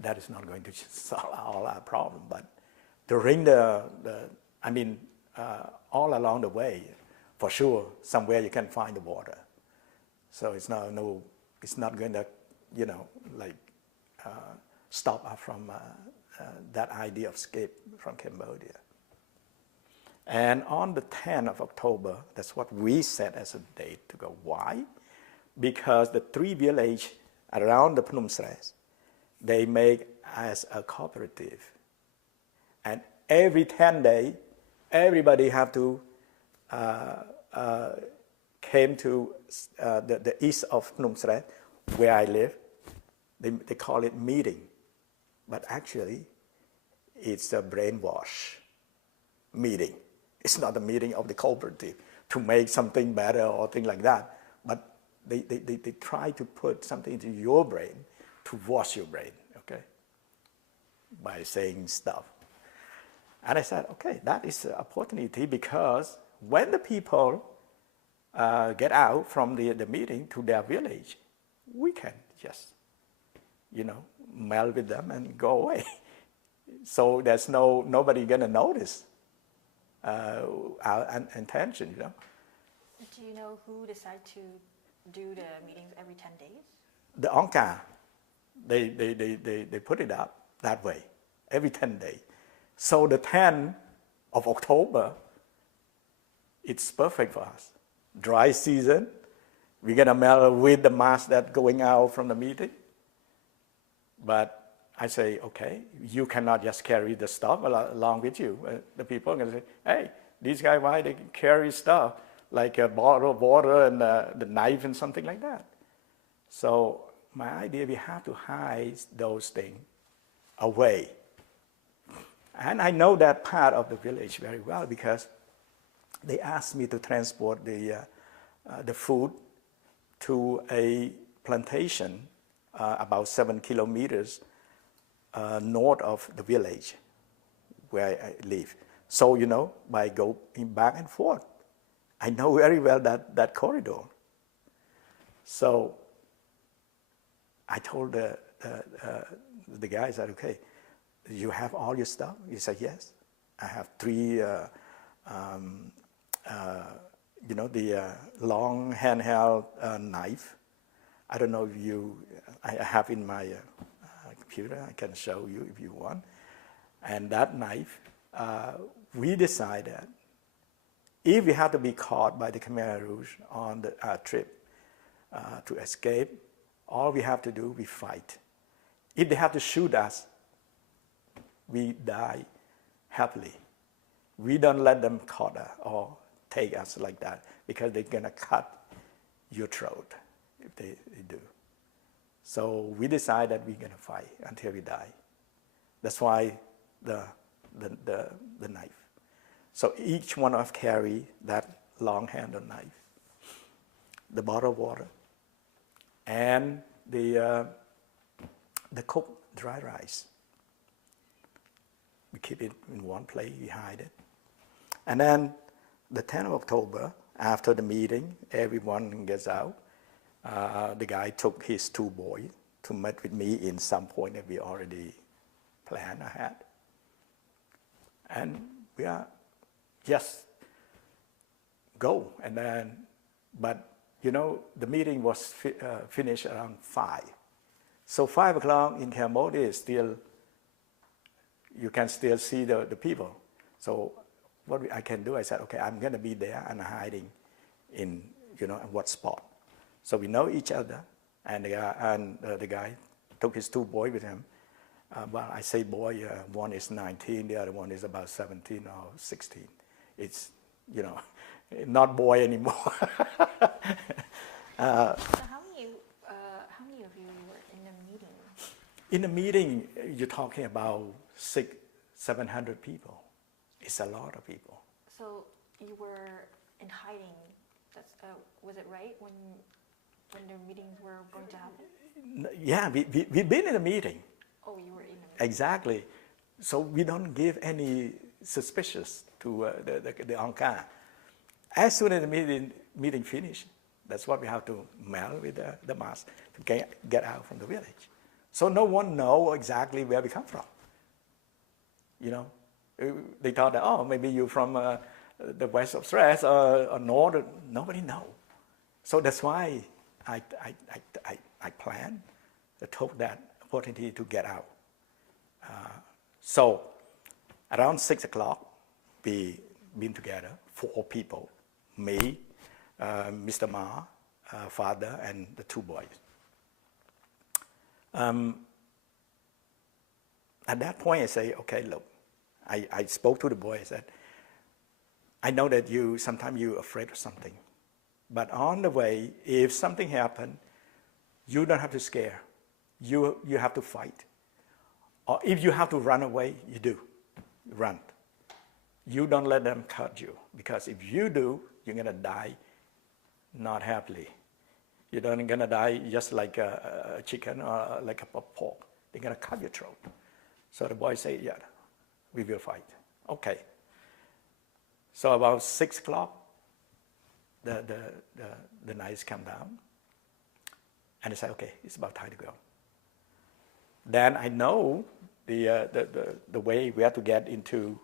That is not going to solve all our problem, but during all along the way, for sure, somewhere you can find the water. So it's not going to, stop us from that idea of escape from Cambodia. And on the 10th of October, that's what we set as a date to go. Why? Because the 3 villages around the Phnom Sres, they make as a cooperative. And every 10 days, everybody have to came to the east of Phnom Sres, where I live. They call it meeting. But actually, it's a brainwash meeting. It's not a meeting of the cooperative to make something better or things like that. But they try to put something into your brain to wash your brain, okay, by saying stuff. And I said, okay, that is an opportunity, because when the people get out from the meeting to their village, we can just, melt with them and go away. So there's nobody gonna notice our intention, Do you know who decided to do the meetings every 10 days? The Angkar, they put it up that way, every 10 days. So the 10th of October, it's perfect for us. Dry season, we're gonna melt with the mass that going out from the meeting. But I say, okay, you cannot just carry the stuff along with you. The people are gonna say, hey, these guys, why they carry stuff like a bottle of water and the knife and something like that? So my idea, we have to hide those things away. And I know that part of the village very well, because they asked me to transport the food to a plantation about 7 kilometers north of the village where I live. So, by going back and forth, I know very well that corridor. So I told the guy, I said, okay, you have all your stuff? He said, yes. I have 3, the long handheld knife. I don't know if I have in my computer, I can show you if you want. And that knife, we decided if we had to be caught by the Khmer Rouge on the trip to escape, all we have to do, we fight. If they have to shoot us, we die happily. We don't let them caught us or take us like that because they're gonna cut your throat if they do. So we decided we're gonna fight until we die. That's why the knife. So each one of us carry that long-handled knife, the bottle of water, and the cooked dry rice. We keep it in one place, we hide it. And then the 10th of October, after the meeting, everyone gets out. The guy took his 2 boys to meet with me in some point that we already planned ahead. And we are just go. And then, but the meeting was finished around 5. So 5 o'clock in Cambodia is still, you can still see the people. So what I can do, I said, okay, I'm going to be there and hiding in, what spot. So we know each other, and the guy took his 2 boys with him. Well, I say boy, one is 19, the other one is about 17 or 16. It's, not boy anymore. So how many of you were in the meeting? In the meeting, you're talking about 700 people. It's a lot of people. So you were in hiding. That's was it right when the meetings were going to happen? Yeah, we've been in a meeting. Oh, you were in a meeting. Exactly. So we don't give any suspicious to the Angkar. As soon as the meeting finished, that's what we have to mail with the mass to get out from the village. So no one knows exactly where we come from. They thought that, oh, maybe you're from the west of Stress or north. Nobody knows. So that's why I planned, took that opportunity to get out. So around 6 o'clock, we been together, 4 people, me, Mr. Ma, father, and the 2 boys. At that point, I say, okay, look, I spoke to the boy. I said, I know that sometimes you're afraid of something. But on the way, if something happens, you don't have to scare. You have to fight. Or if you have to run away, you do. Run. You don't let them cut you. Because if you do, you're going to die not happily. You're not going to die just like a chicken or like a pork. They're going to cut your throat. So the boy said, yeah, we will fight. Okay. So about 6 o'clock, the nights come down. And I said, okay, it's about time to go. Then I know the way we have to get into,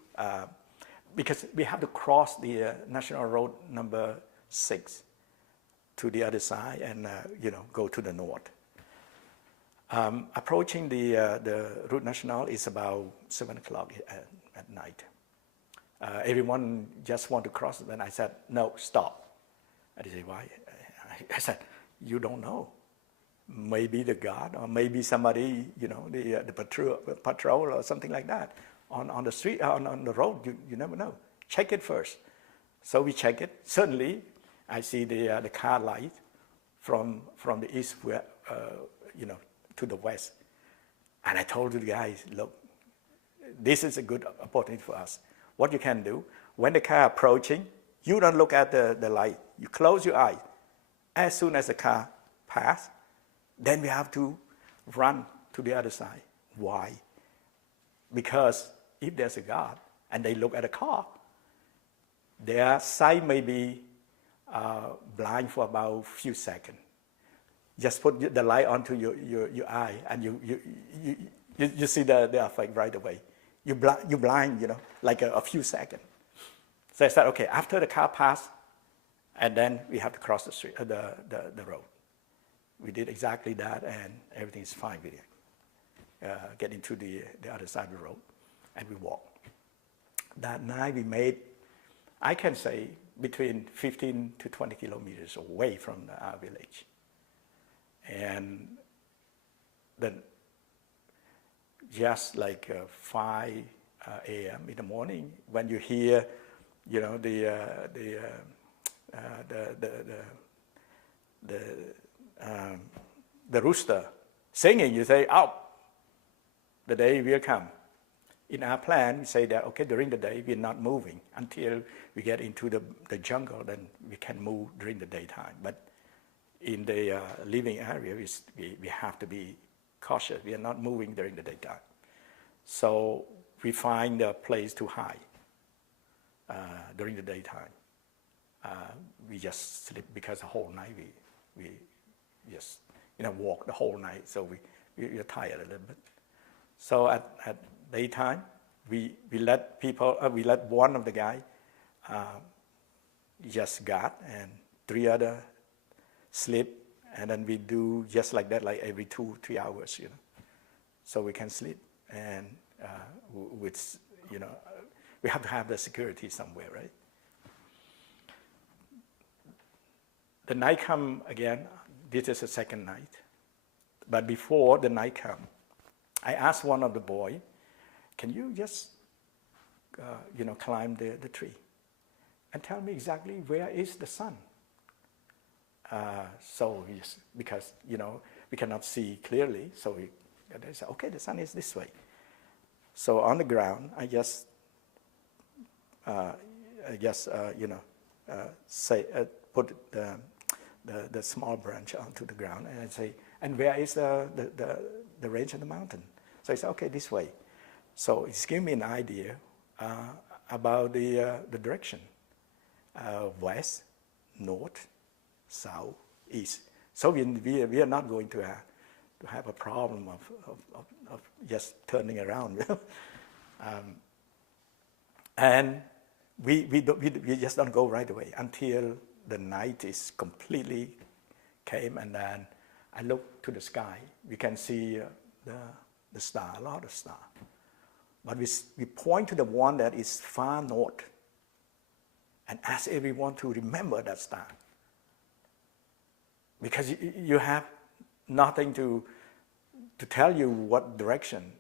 because we have to cross the National Road number 6 to the other side and go to the north. Approaching the Route National is about 7 o'clock at night. Everyone just want to cross, and I said, no, stop. And they say, why? I said, you don't know. Maybe the guard, or maybe somebody, the patrol or something like that on the street, on the road. You never know. Check it first. So we check it. Suddenly, I see the car light from the east, to the west. And I told the guys, look, this is a good opportunity for us. What you can do, when the car approaching, you don't look at the light. You close your eye. As soon as the car passes, then we have to run to the other side. Why? Because if there's a guard and they look at the car. Their sight may be blind for about a few seconds. Just put the light onto your eye, and you see the effect right away. You blind, you know, like a few seconds. So I said, okay, after the car passed, and then we have to cross the street, the road. We did exactly that, and everything is fine with it. Get into the other side of the road, and we walk. That night we made, I can say, between 15 to 20 kilometers away from our village. And then just like 5 a.m. in the morning, when you hear, you know, the rooster singing, you say, "Oh, the day will come." In our plan, we say that, okay, during the day, we're not moving until we get into the jungle, then we can move during the daytime. But in the living area, we have to be cautious. We are not moving during the daytime. So we find a place to hide during the daytime. We just sleep because the whole night we just, you know, walk the whole night, so we're tired a little bit. So at daytime, we let people, we let one of the guy just guard, and 3 other sleep, and then we do just like that, like every 2-3 hours, you know, so we can sleep. And with, you know, we have to have the security somewhere, right? The night come again. This is the second night, but before the night come, I asked one of the boy, "Can you just, you know, climb the tree and tell me exactly where is the sun?" So he's, because, you know, we cannot see clearly, so they said, "Okay, the sun is this way." So on the ground, I just, you know, say, put the small branch onto the ground, and I say, "And where is the range of the mountain?" So he said, "Okay, this way." So it's giving me an idea about the direction, west, north, south, east. So we are not going to have a problem of just turning around. And we just don't go right away until the night is completely came, and then I look to the sky. We can see the star, a lot of stars. But we point to the one that is far north and ask everyone to remember that star. Because you have nothing to tell you what direction.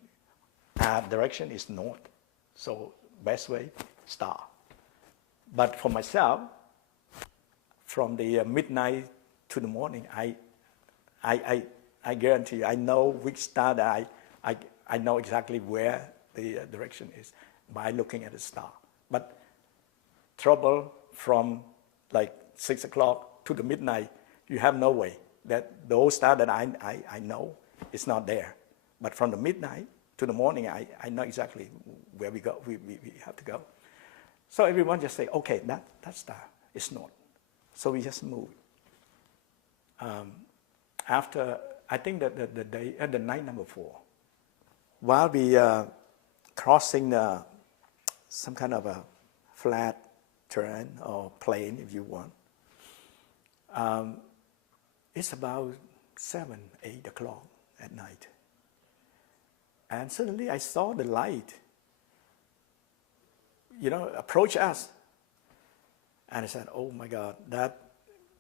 Our direction is north, so best way, star. But for myself, from the midnight to the morning, I guarantee you, I know which star that I know exactly where the direction is by looking at the star. But trouble from like 6 o'clock to the midnight, you have no way. That those stars that I know is not there. But from the midnight to the morning, I know exactly where we go. We have to go. So everyone just say, "Okay, that star is north." So we just move. After, I think that the night number 4, while we crossing some kind of a flat terrain or plain, if you want, it's about 7, 8 o'clock at night. And suddenly I saw the light, you know, approach us. And I said, "Oh my God, that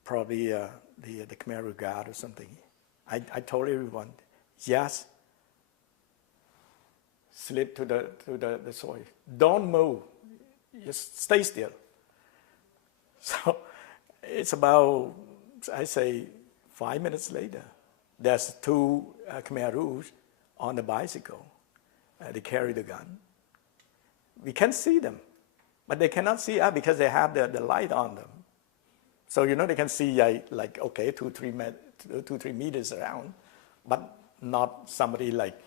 probably the Khmer Rouge guard or something." I told everyone, just slip to the soil. Don't move. Just stay still. So it's about, I say, 5 minutes later, there's 2 Khmer Rouge on the bicycle. They carry the gun. We can see them, but they cannot see us because they have the light on them. So, you know, they can see like okay, 2-3 meters around, but not somebody like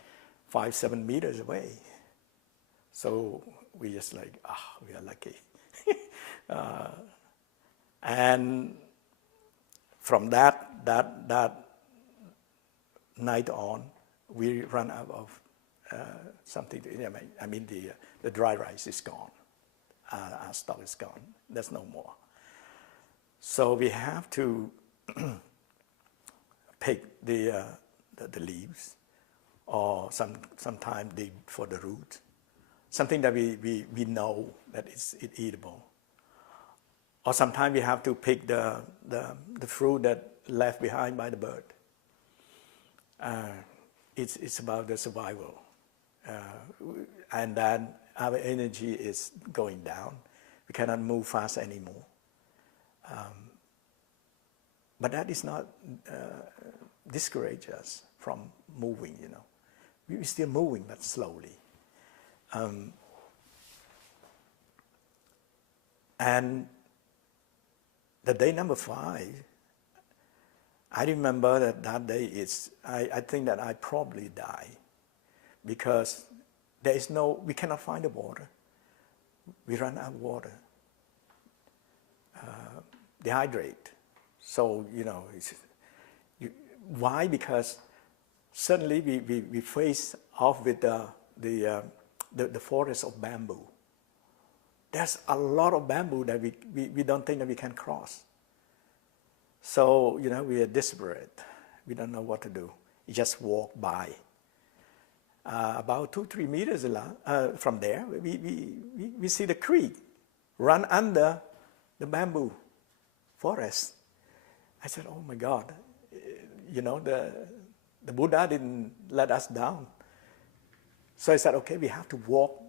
5-7 meters away. So we just like, we are lucky. And from that night on, we run out of something to eat. I mean, the dry rice is gone. Our stock is gone. There's no more. So we have to pick the leaves, or sometimes dig for the root, something that we know that it's eatable. Or sometimes we have to pick the fruit that left behind by the bird. It's about the survival. And then our energy is going down. We cannot move fast anymore. But that is not discourage us from moving, you know. We're still moving, but slowly. And the day number 5, I remember that day I think that I probably die, because we cannot find the water. We run out of water. Dehydrate. So, you know, why? Because suddenly we face off with the forest of bamboo. There's a lot of bamboo that we don't think that we can cross. So, you know, we are desperate. We don't know what to do. We just walk by. About 2-3 meters from there, we see the creek run under the bamboo forest. I said, oh my God, you know, the Buddha didn't let us down. So I said, okay, we have to walk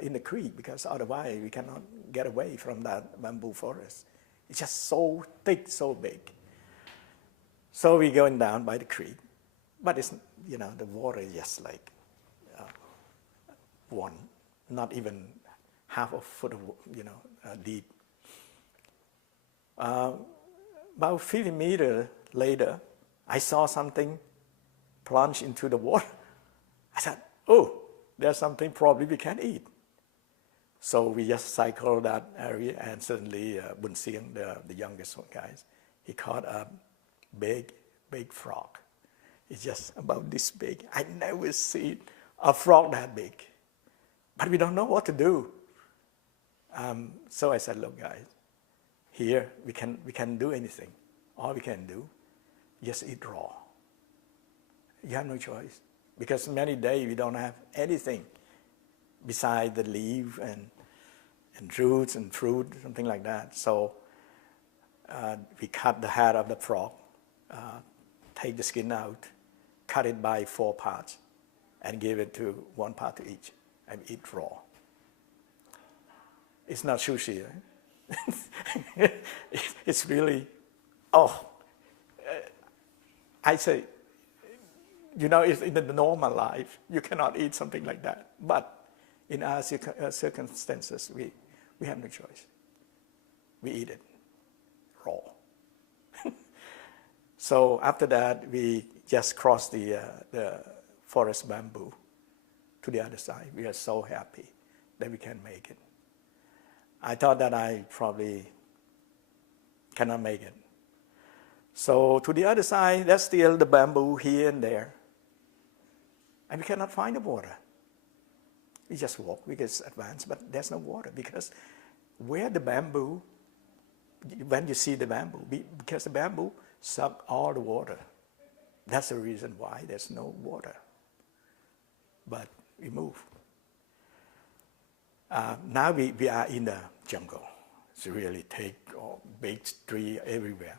in the creek, because otherwise we cannot get away from that bamboo forest. It's just so thick, so big. So we're going down by the creek, but it's, you know, the water is just like not even half a foot of, you know, deep. About 50 meters later, I saw something plunge into the water. I said, oh, there's something probably we can eat. So we just cycled that area, and suddenly Bun Siang, the youngest one guys, he caught a big frog. It's just about this big. I never seen a frog that big. But we don't know what to do. So I said, look guys, here we can do anything. All we can do, just eat raw. You have no choice. Because many days we don't have anything besides the leaf and roots and fruit, something like that. So we cut the head of the frog, take the skin out, cut it by 4 parts, and give it to 1 part to each, and eat raw. It's not sushi, right? It's really, I say, you know, in the normal life, you cannot eat something like that. But in our circumstances, we have no choice. We eat it raw. So after that, we just crossed the forest bamboo to the other side. We are so happy that we can make it. I thought that I probably cannot make it. So to the other side, there's still the bamboo here and there. And we cannot find the water. We just walk, we just advance, but there's no water, because where the bamboo, when you see the bamboo, because the bamboo suck all the water. That's the reason why there's no water. But we move. Now we are in the jungle. It's really take big tree everywhere.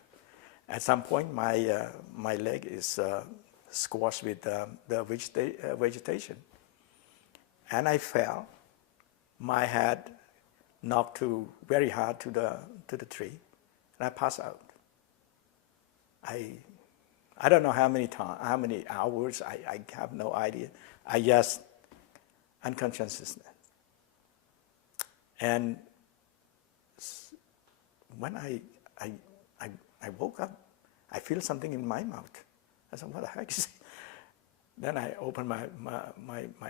At some point, my leg is squashed with the vegetation. And I fell. My head knocked very hard to the tree, and I passed out. I don't know how many hours. I have no idea. I just unconscious. And when I woke up, I feel something in my mouth. I said, what the heck is it? Then I open my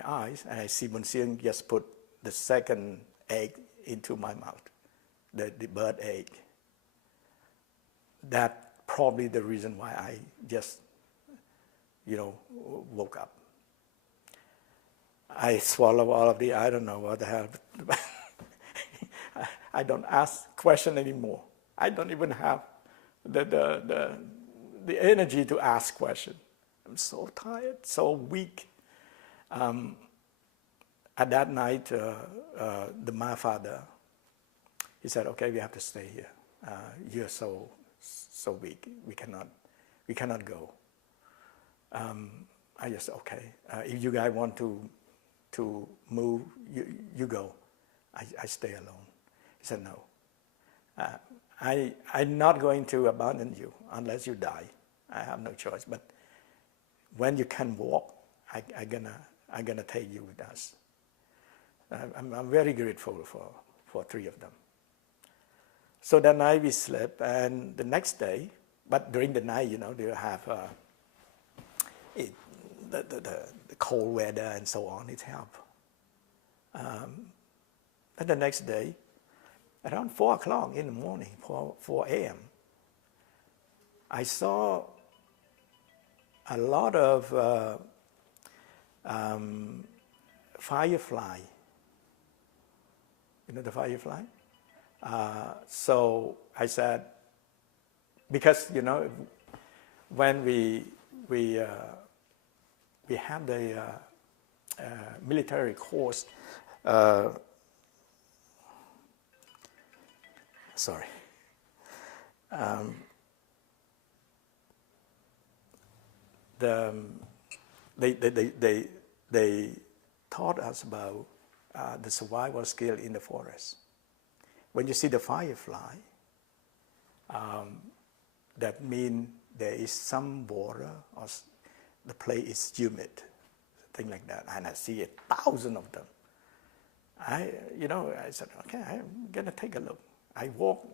eyes, and I see Bun Siang just put the second egg into my mouth, the bird egg. That probably the reason why I just, woke up. I swallow all of I don't know what the hell. I don't ask question anymore. I don't even have the energy to ask question. I'm so tired, so weak. At that night, my father, he said, "Okay, we have to stay here. You're so weak. We cannot go." I just okay. If you guys want to move, you go. I stay alone. He said, "No. I'm not going to abandon you unless you die. I have no choice. But when you can walk, I'm gonna take you with us." I'm very grateful for three of them. So that night we slept, and the next day, but during the night, they have the cold weather and so on. It helps. And the next day, around 4 o'clock in the morning, 4 a.m., I saw a lot of firefly. You know the firefly? So I said, because when we have the military course. They taught us about the survival skill in the forest. When you see the firefly, that means there is some water or the place is humid, thing like that. And I see 1,000 of them. I said, okay, I'm gonna take a look. I walk,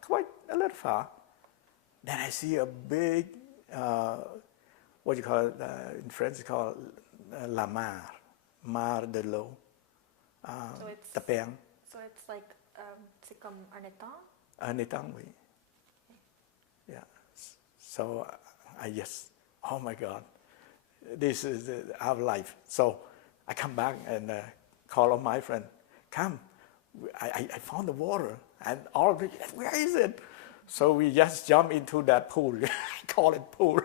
quite a little far. Then I see a big, what you call it, in French it's called la mar de l'eau, tapeng. So it's like, c'est comme un étang? Un étang, oui. Yeah. So I just, oh my God, this is our life. So I come back and call on my friend, come, I found the water. And all of it, where is it? So we just jump into that pool. I call it pool.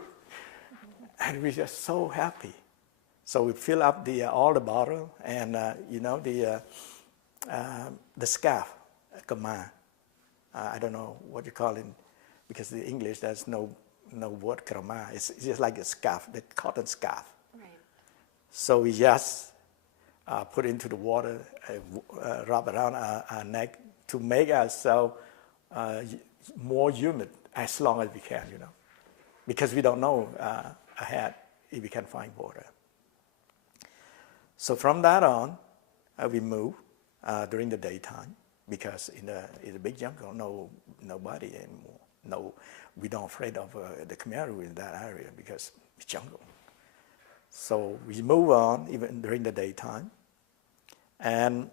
And we're just so happy. So we fill up all the bottle and the scarf, Khmer. I don't know what you call it, because in English there's no word Khmer. It's just like a scarf, the cotton scarf. Right. So we just put into the water, wrap around our neck to make ourselves more humid as long as we can, because we don't know ahead if we can find water. So from that on, we move during the daytime, because in the big jungle, nobody anymore. No, we don't afraid of the Khmer Rouge in that area because it's jungle. So we move on even during the daytime, and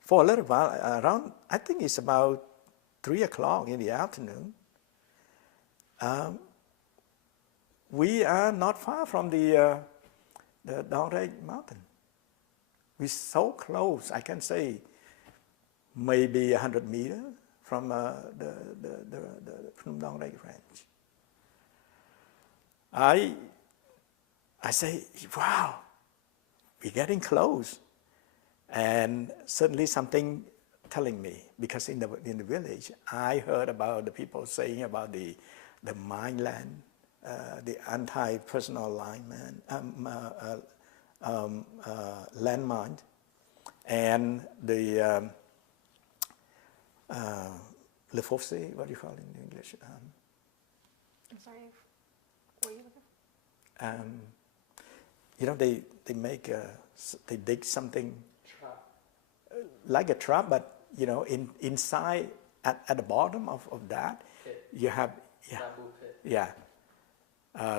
for a little while, around, I think it's about 3 o'clock in the afternoon, we are not far from the Bonn TAING mountain. We're so close, I can say maybe 100 meters from from Bonn TAING range. I say, wow, we're getting close. And suddenly something telling me, because in the village, I heard about the people saying about the mine land, the anti-personal landmine, and the le fossé, what do you call it in English? I'm sorry, were you looking? They make they dig something like a trap, but inside at the bottom of that pit. You have Bamboo pit. yeah.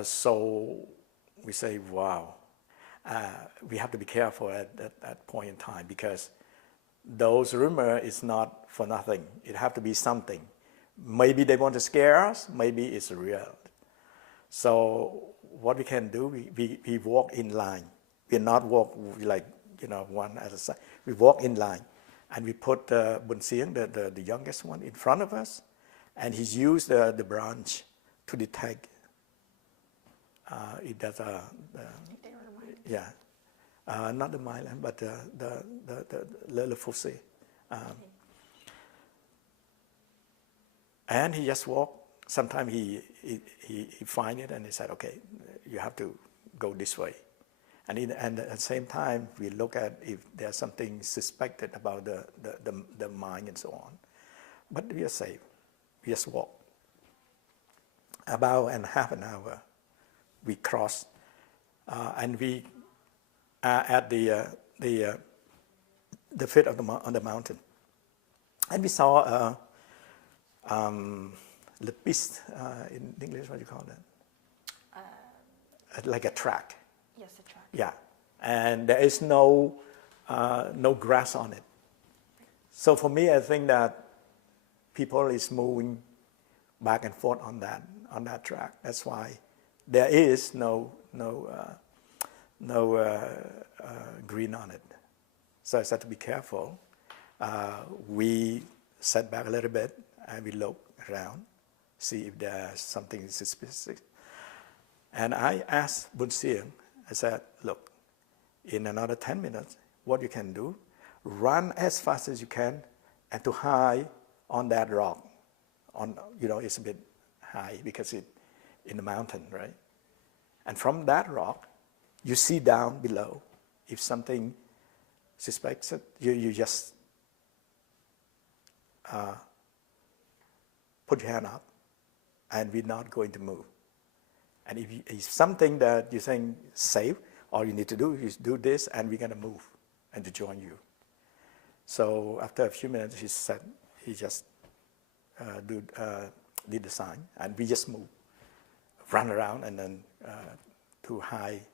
So we say, wow. we have to be careful at that point in time, because those rumors is not for nothing. It have to be something. Maybe they want to scare us, maybe it's real. So what we can do, we walk in line. We not walk like, one at a side. We walk in line, and we put Bun Sieng, the youngest one, in front of us, and he's used the branch to detect. It does not the Myland, but the fossé. And he just walked. Sometimes he find it and he said, okay, you have to go this way. And at the same time, we look at if there's something suspected about the mine and so on. But we are safe. We just walk. About half an hour, we cross, and we are at the foot of on the mountain, and we saw the piste, in English, what do you call that? Like a track. Yes, a track. Yeah, and there is no grass on it. So for me, I think that people is moving back and forth on that track. That's why there is no green on it. So I said to be careful. We sat back a little bit and we look around, see if there's something suspicious. And I asked Bun Sieng, I said, look, in another 10 minutes, what you can do, run as fast as you can and to hide on that rock. It's a bit high because it's in the mountain, right? And from that rock, you see down below. If something suspects it, you just put your hand up, and we're not going to move. And if it's something that you think safe, all you need to do is do this, and we're going to move and to join you. So after a few minutes, he just did the sign, and we just moved, run around, and then to hide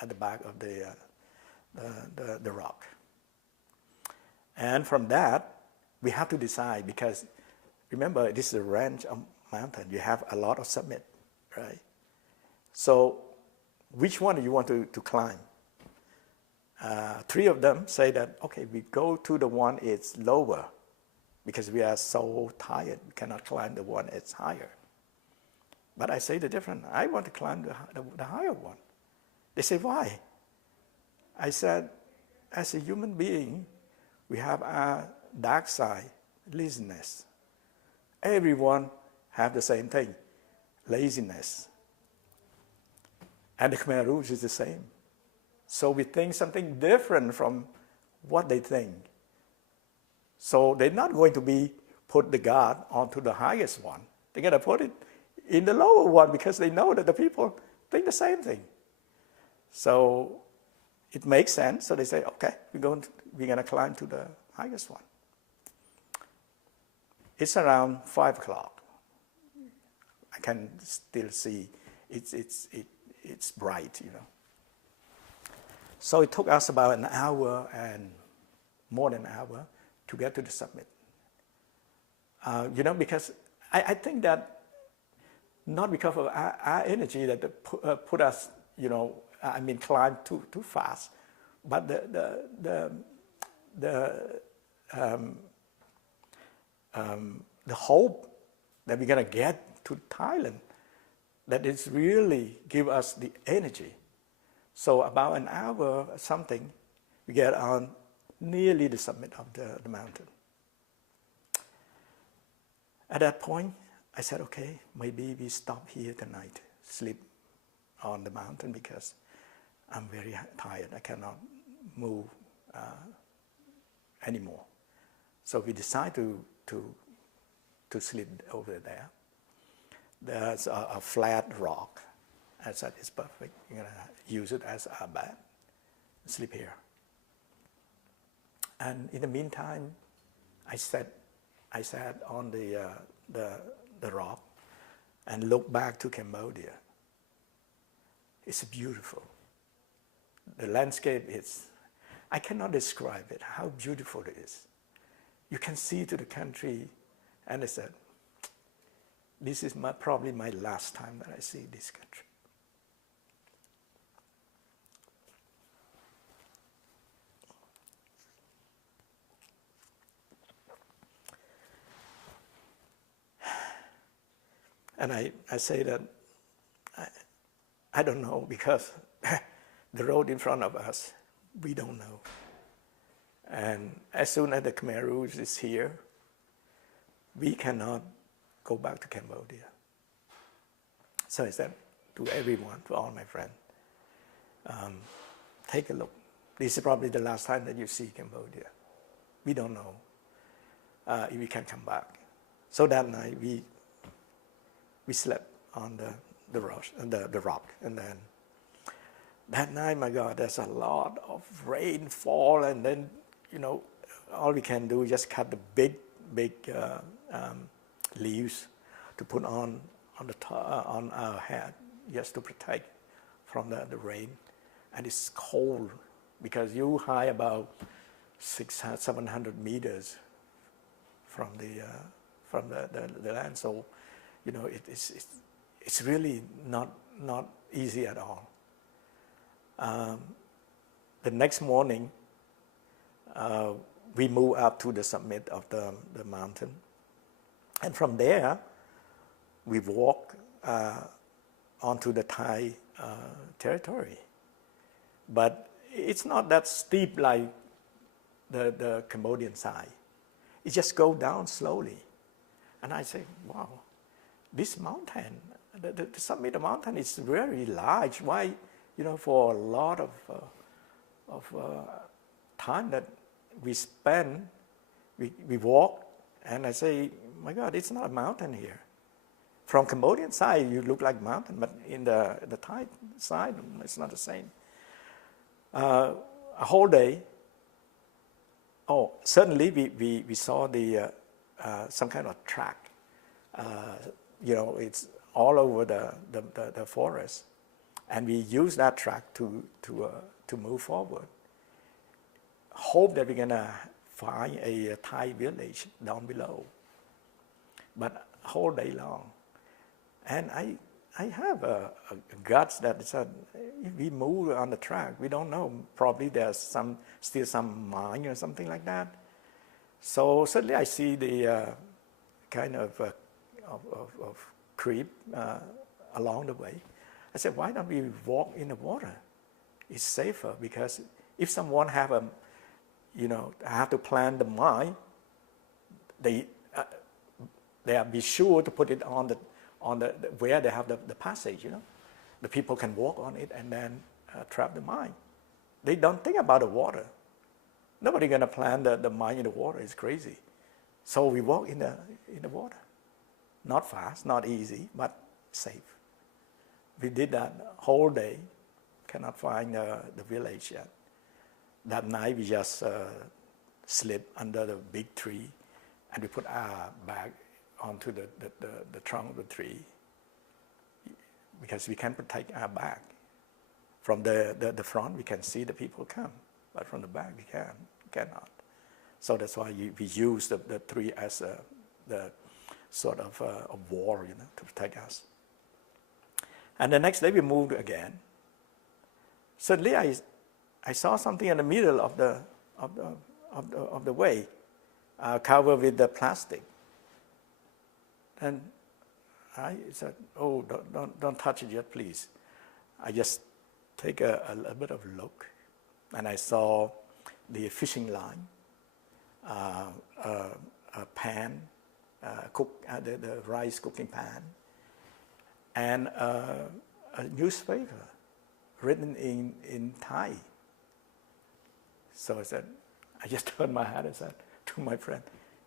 at the back of the rock. And from that, we have to decide, because remember, this is a range of mountain. You have a lot of summit, right? So which one do you want to climb? Three of them say that, okay, we go to the one it's lower, because we are so tired, we cannot climb the one it's higher. But I say the different. I want to climb the higher one. They say, why? I said, as a human being, we have a dark side, laziness. Everyone have the same thing, laziness. And the Khmer Rouge is the same. So we think something different from what they think. So they're not going to put the God onto the highest one. They're going to put it in the lower one, because they know that the people think the same thing. So it makes sense. So they say, okay, we're going to climb to the highest one. It's around 5 o'clock. I can still see it's bright, So it took us about an hour and more than an hour to get to the summit. Because I think that not because of our energy that put us, climb too fast, but the hope that we're going to get to Thailand, that it's really give us the energy. So about an hour or something, we get on nearly the summit of the mountain. At that point, I said, okay, maybe we stop here tonight, sleep on the mountain, because I'm very tired. I cannot move anymore. So we decide to sleep over there. There's a flat rock. I said, it's perfect. You're going to use it as a bed. Sleep here. And in the meantime, I sat on the rock and looked back to Cambodia. It's beautiful. The landscape is, I cannot describe it, how beautiful it is. You can see to the country, and I said, this is probably my last time that I see this country. And I say that I don't know, because the road in front of us, we don't know. And as soon as the Khmer Rouge is here, we cannot go back to Cambodia. So I said to everyone, to all my friends, take a look. This is probably the last time that you see Cambodia. We don't know if we can come back. So that night we slept on the rock, and then that night, my God, there's a lot of rainfall, and then all we can do is just cut the big leaves to put on our head, just to protect from the rain. And it's cold because you high about 600-700 meters from the land, so it's really not easy at all. The next morning, we moved up to the summit of the mountain, and from there we walked onto the Thai territory. But it's not that steep like the Cambodian side. It just goes down slowly. And I say, wow, this mountain, the summit of the mountain is very large. Why, for a lot of time that we spend, we walk, and I say, my God, it's not a mountain here. From Cambodian side, you look like mountain, but in the Thai side, it's not the same. A whole day. Oh, suddenly we saw some kind of track. It's all over the forest, and we use that track to move forward. Hope that we're gonna find a Thai village down below, but a whole day long. And I have a guts that said, if we move on the track, we don't know. Probably there's still some mine or something like that. So suddenly I see the kind of creep along the way. I said, why don't we walk in the water? It's safer, because if someone have to plant the mine, they be sure to put it on the where they have the passage. The people can walk on it and then trap the mine. They don't think about the water. Nobody gonna plant the mine in the water. It's crazy. So we walk in the water. Not fast, not easy, but safe. We did that whole day. Cannot find the village yet. That night we just slept under the big tree, and we put our bag onto the trunk of the tree, because we can protect our back. From the front, we can see the people come, but from the back, we cannot. So that's why we use the tree as the sort of a wall, to protect us. And the next day we moved again. Suddenly I saw something in the middle of the way, covered with the plastic. And I said, oh, don't touch it yet, please. I just take a bit of look, and I saw the fishing line, a pan, the rice cooking pan, and a newspaper written in Thai. So I just turned my head and said to my friend,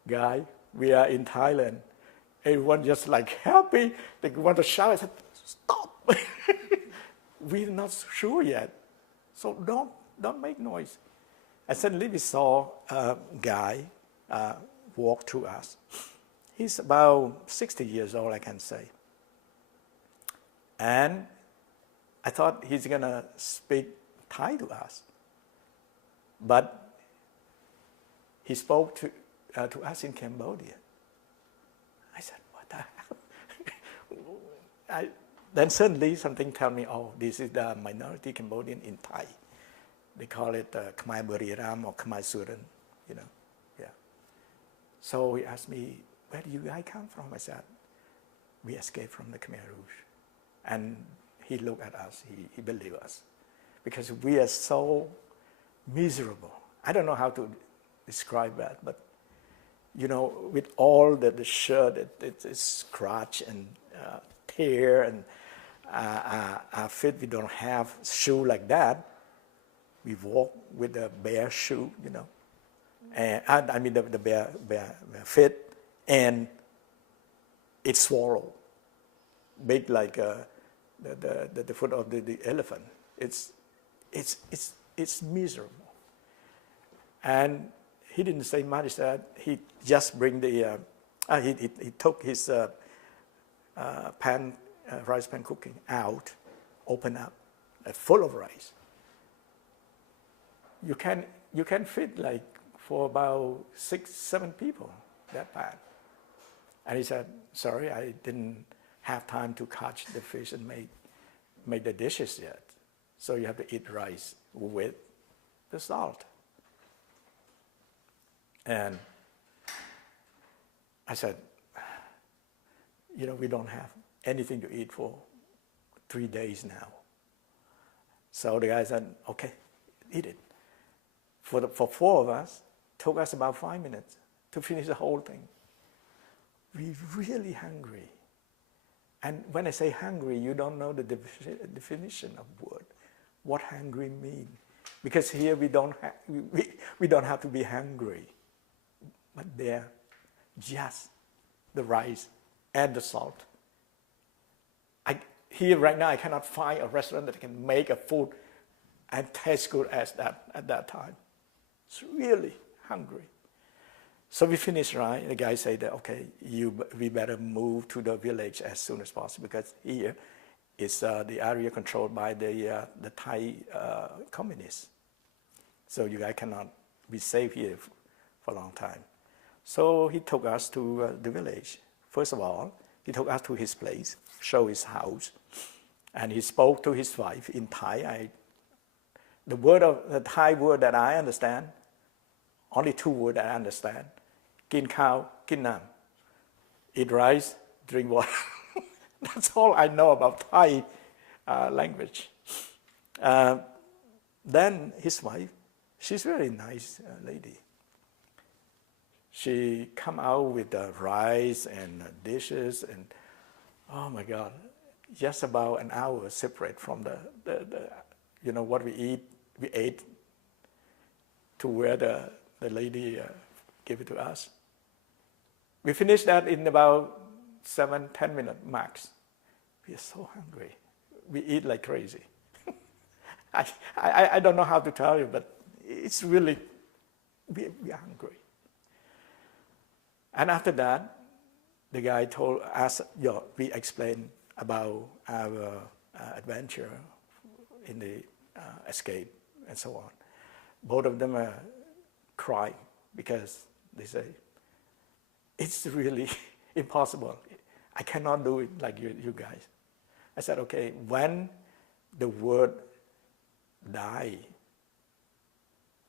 guy, we are in Thailand. Everyone just like happy. They want to shout. I said, stop. We're not sure yet. So don't make noise. And suddenly we saw a guy walk to us. He's about 60 years old, I can say. And I thought he's going to speak Thai to us. But he spoke to us in Cambodia. I said, what the hell? Then suddenly something told me, oh, this is the minority Cambodian in Thai. They call it Khmer Rouge or Khmer Suran, you know. Yeah. So he asked me, where do you guys come from? I said, we escaped from the Khmer Rouge. And he looked at us, he believed us. Because we are so miserable. I don't know how to describe that, but you know, with all the shirt, it's scratch and tear, and our feet, we don't have shoe like that. We walk with a bare shoe, you know. And I mean the bare feet, and it's swallowed, big like the foot of the elephant. It's miserable. And he didn't say much. He said he just bring the he took his rice pan cooking out, open up, full of rice. You can fit like for about 6-7 people that pan. And he said, sorry, I didn't have time to catch the fish and make the dishes yet. So you have to eat rice with the salt. And I said, you know, we don't have anything to eat for 3 days now. So the guy said, okay, eat it. For 4 of us, took us about 5 minutes to finish the whole thing. We're really hungry. And when I say hungry, you don't know the definition of word. What hungry mean? Because here we don't have to be hungry. But there, just the rice and the salt. Here right now, I cannot find a restaurant that can make a food and taste good as that at that time. It's really hungry. So we finished, right? The guy said that, okay, we better move to the village as soon as possible, because here is the area controlled by the Thai communists. So you guys cannot be safe here for a long time. So he took us to the village. First of all, he took us to his place, showed his house, and he spoke to his wife in Thai. The Thai word that I understand, only 2 words that I understand: kin khao, kin nam. Eat rice, drink water. That's all I know about Thai language. Then his wife, she's a very nice lady. She come out with the rice and dishes, and oh my God, just about an hour separate from the you know what we ate to where the lady gave it to us. We finished that in about 7-10 minutes max. We are so hungry. We eat like crazy. I don't know how to tell you, but it's really, we are hungry. And after that, the guy told us, we explained about our adventure in the escape and so on. Both of them are crying because they say, it's really impossible. I cannot do it like you guys. I said, okay, when the word die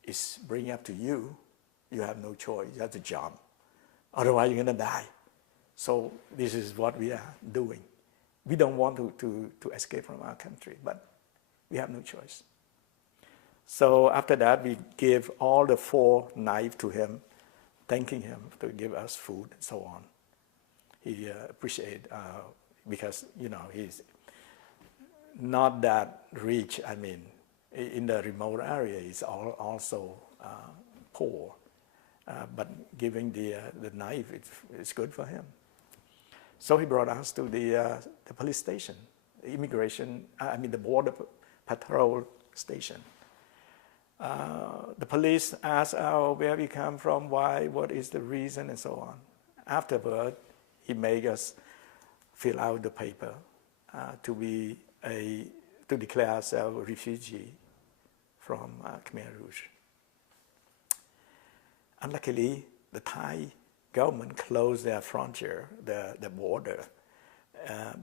is bring up to you, you have no choice. You have to jump. Otherwise, you're going to die. So this is what we are doing. We don't want to escape from our country, but we have no choice. So after that, we gave all the 4 knives to him, thanking him to give us food and so on. He appreciated because, you know, he's not that rich. I mean, in the remote area, he's also poor. But giving the knife, it's good for him. So he brought us to the police station, the border patrol station. The police asked where we come from, why, what is the reason, and so on. Afterward, he made us fill out the paper to be a to declare ourselves refugee from Khmer Rouge. Unluckily, the Thai government closed their frontier, the border,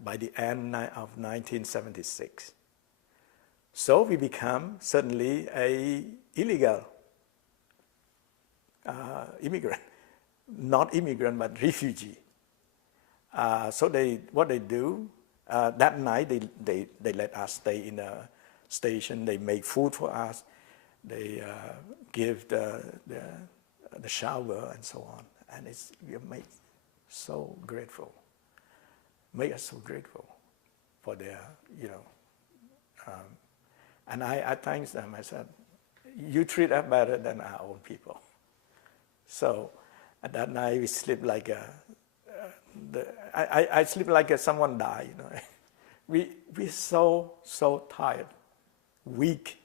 by the end of 1976. So we become suddenly a illegal immigrant, not immigrant but refugee. So what they do, that night they let us stay in a station. They make food for us. They give the shower and so on. And we make so grateful. Make us so grateful for their, and I thank them. I said, you treat us better than our own people. So at that night we sleep like I sleep like someone died. We're so tired, weak,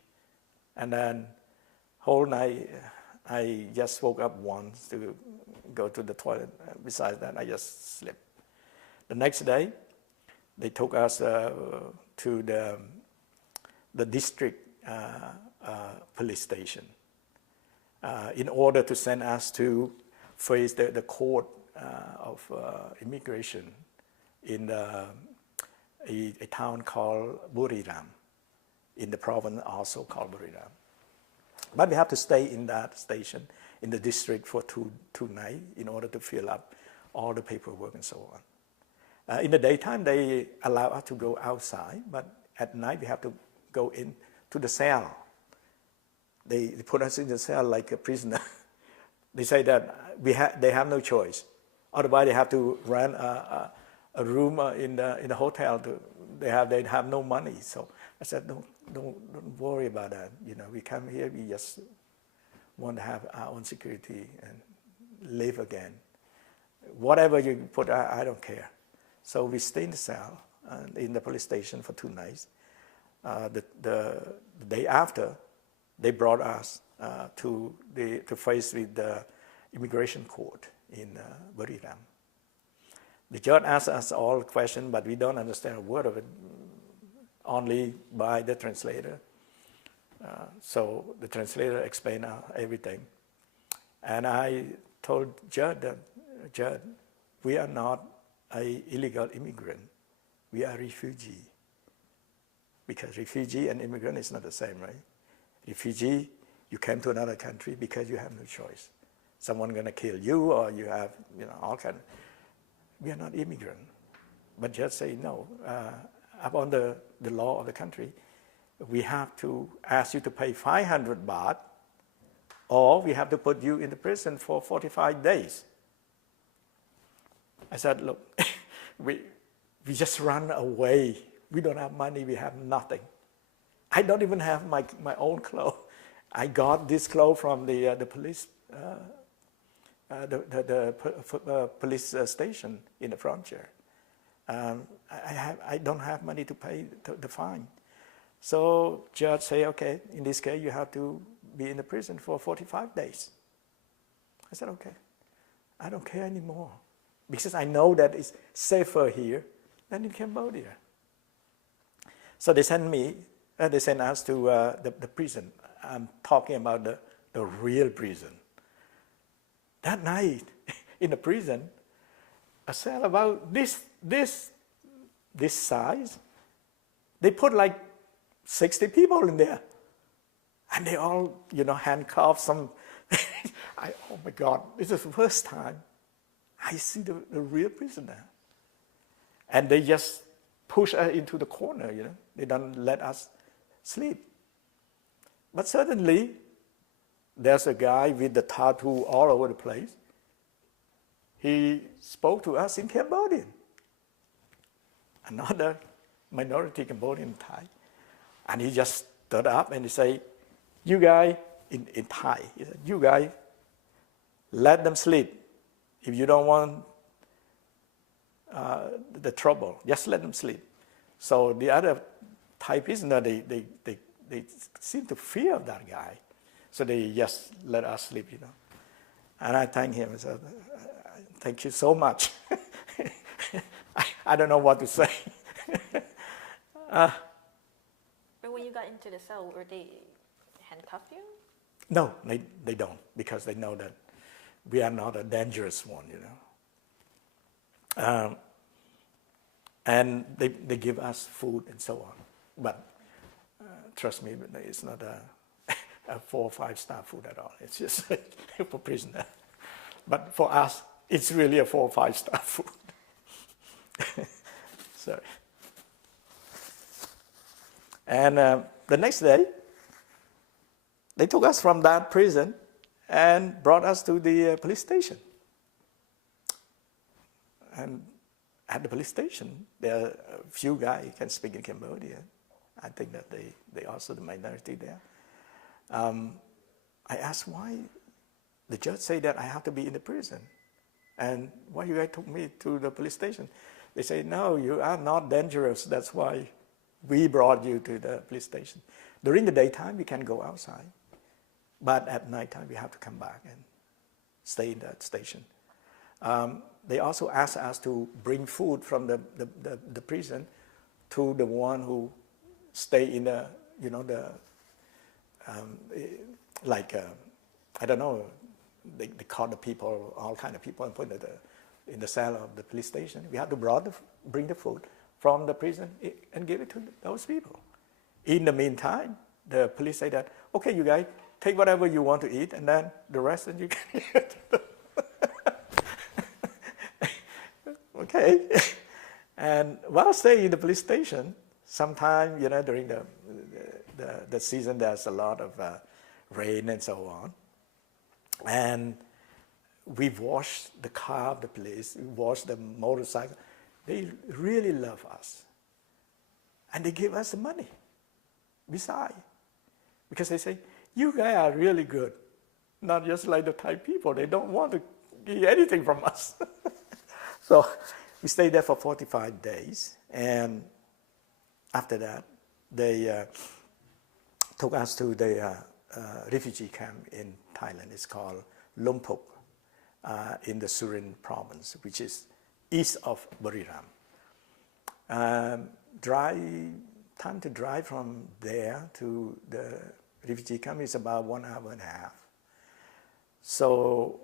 and then whole night I just woke up once to go to the toilet. Besides that, I just slept. The next day, they took us to the district police station in order to send us to face the court of immigration in a town called Buriram, in the province also called Buriram. But we have to stay in that station, in the district for two nights in order to fill up all the paperwork and so on. In the daytime, they allow us to go outside, but at night we have to go in to the cell. They put us in the cell like a prisoner. They say that they have no choice. Otherwise, they have to rent a room in the hotel. They have no money. So I said, don't worry about that. We come here. We just want to have our own security and live again. Whatever you put, I don't care. So we stay in the cell in the police station for 2 nights. The day after, they brought us to face with the immigration court in Buriram. The judge asked us all questions, but we don't understand a word of it, only by the translator. So the translator explained everything. And I told Judge that, Judge, we are not an illegal immigrant. We are refugee. Because refugee and immigrant is not the same, right? Refugee, you came to another country because you have no choice. Someone going to kill you, or you have, all kind of. We are not immigrant. But just say no. Upon the law of the country, we have to ask you to pay 500 baht, or we have to put you in the prison for 45 days. I said, look, we just run away. We don't have money. We have nothing. I don't even have my own clothes. I got this clothes from the police police station in the frontier. I don't have money to pay the fine. So judge say, okay, in this case you have to be in the prison for 45 days. I said, okay, I don't care anymore, because I know that it's safer here than in Cambodia. So they sent us to the prison. I'm talking about the real prison. That night in the prison, a cell about this size, they put like 60 people in there. And they all, handcuffed some. Oh my God, this is the first time I see the real prisoner. And they just push us into the corner, They don't let us sleep. But suddenly, there's a guy with the tattoo all over the place. He spoke to us in Cambodian. Another minority Cambodian Thai. And he just stood up and he said, you guys, in Thai, he said, you guys, let them sleep. If you don't want the trouble, just let them sleep. So the other Thai prisoner, they seem to fear that guy. So they just let us sleep, And I thank him. I said, thank you so much. I don't know what to say. got into the cell, were they handcuff you? No, they don't, because they know that we are not a dangerous one, you know. And they give us food and so on. But trust me, it's not a 4 or 5 star food at all. It's just for prisoner. But for us, it's really a 4 or 5 star food. Sorry. And the next day, they took us from that prison and brought us to the police station. And at the police station, there are a few guys who can speak in Cambodian. I think that they also the minority there. I asked why the judge said that I have to be in the prison. And why you guys took me to the police station? They say, no, you are not dangerous. That's why we brought you to the police station. During the daytime, we can go outside. But at nighttime, we have to come back and stay in that station. They also asked us to bring food from the prison to the one who stay in the, you know, I don't know, they call the people, all kind of people, and put it in the cell of the police station. We had to bring the food from the prison and give it to those people. In the meantime, the police say that, okay, you guys, take whatever you want to eat, and then the rest, and you can eat. Okay. And while staying in the police station, sometime, you know, during the season, there's a lot of rain and so on. And we washed the car of the police, we washed the motorcycle. They really love us. And they give us the money beside. Because they say, you guys are really good. Not just like the Thai people. They don't want to get anything from us. So we stayed there for 45 days. And after that, they took us to the refugee camp in Thailand. It's called Lompok in the Surin province, which is east of Buriram. Time to drive from there to the refugee camp is about 1.5 hours. So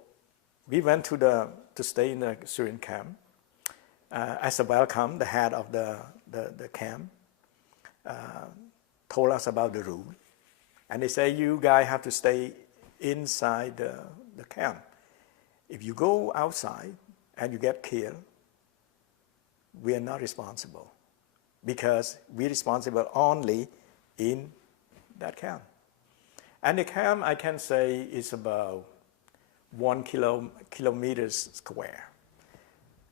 we went to stay in the Surin camp. As a welcome, the head of the camp told us about the rule. And they say, you guys have to stay inside the camp. If you go outside and you get killed, we are not responsible, because we're responsible only in that camp. And the camp, I can say, is about 1 kilometer square.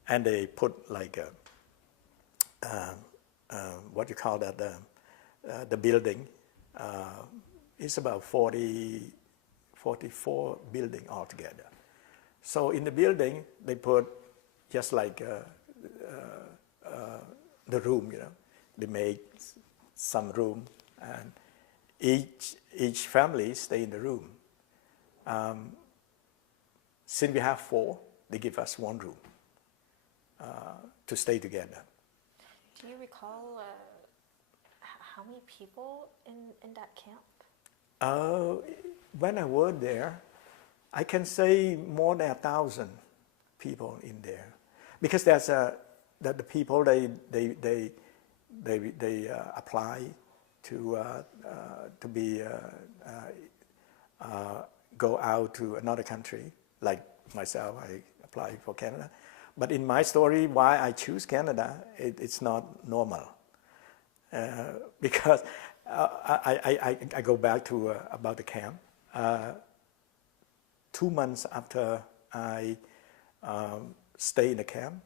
And they put like what you call that, the building. It's about 44 building altogether. So in the building, they put just like the room, you know. They make some room, and each family stay in the room. Since we have 4, they give us 1 room to stay together. Do you recall how many people in that camp? When I was there, I can say more than 1,000 people in there, because there's that the people they apply to be go out to another country. Like myself, I applied for Canada. But in my story, why I choose Canada, it's not normal, because I go back to about the camp. 2 months after I stay in the camp,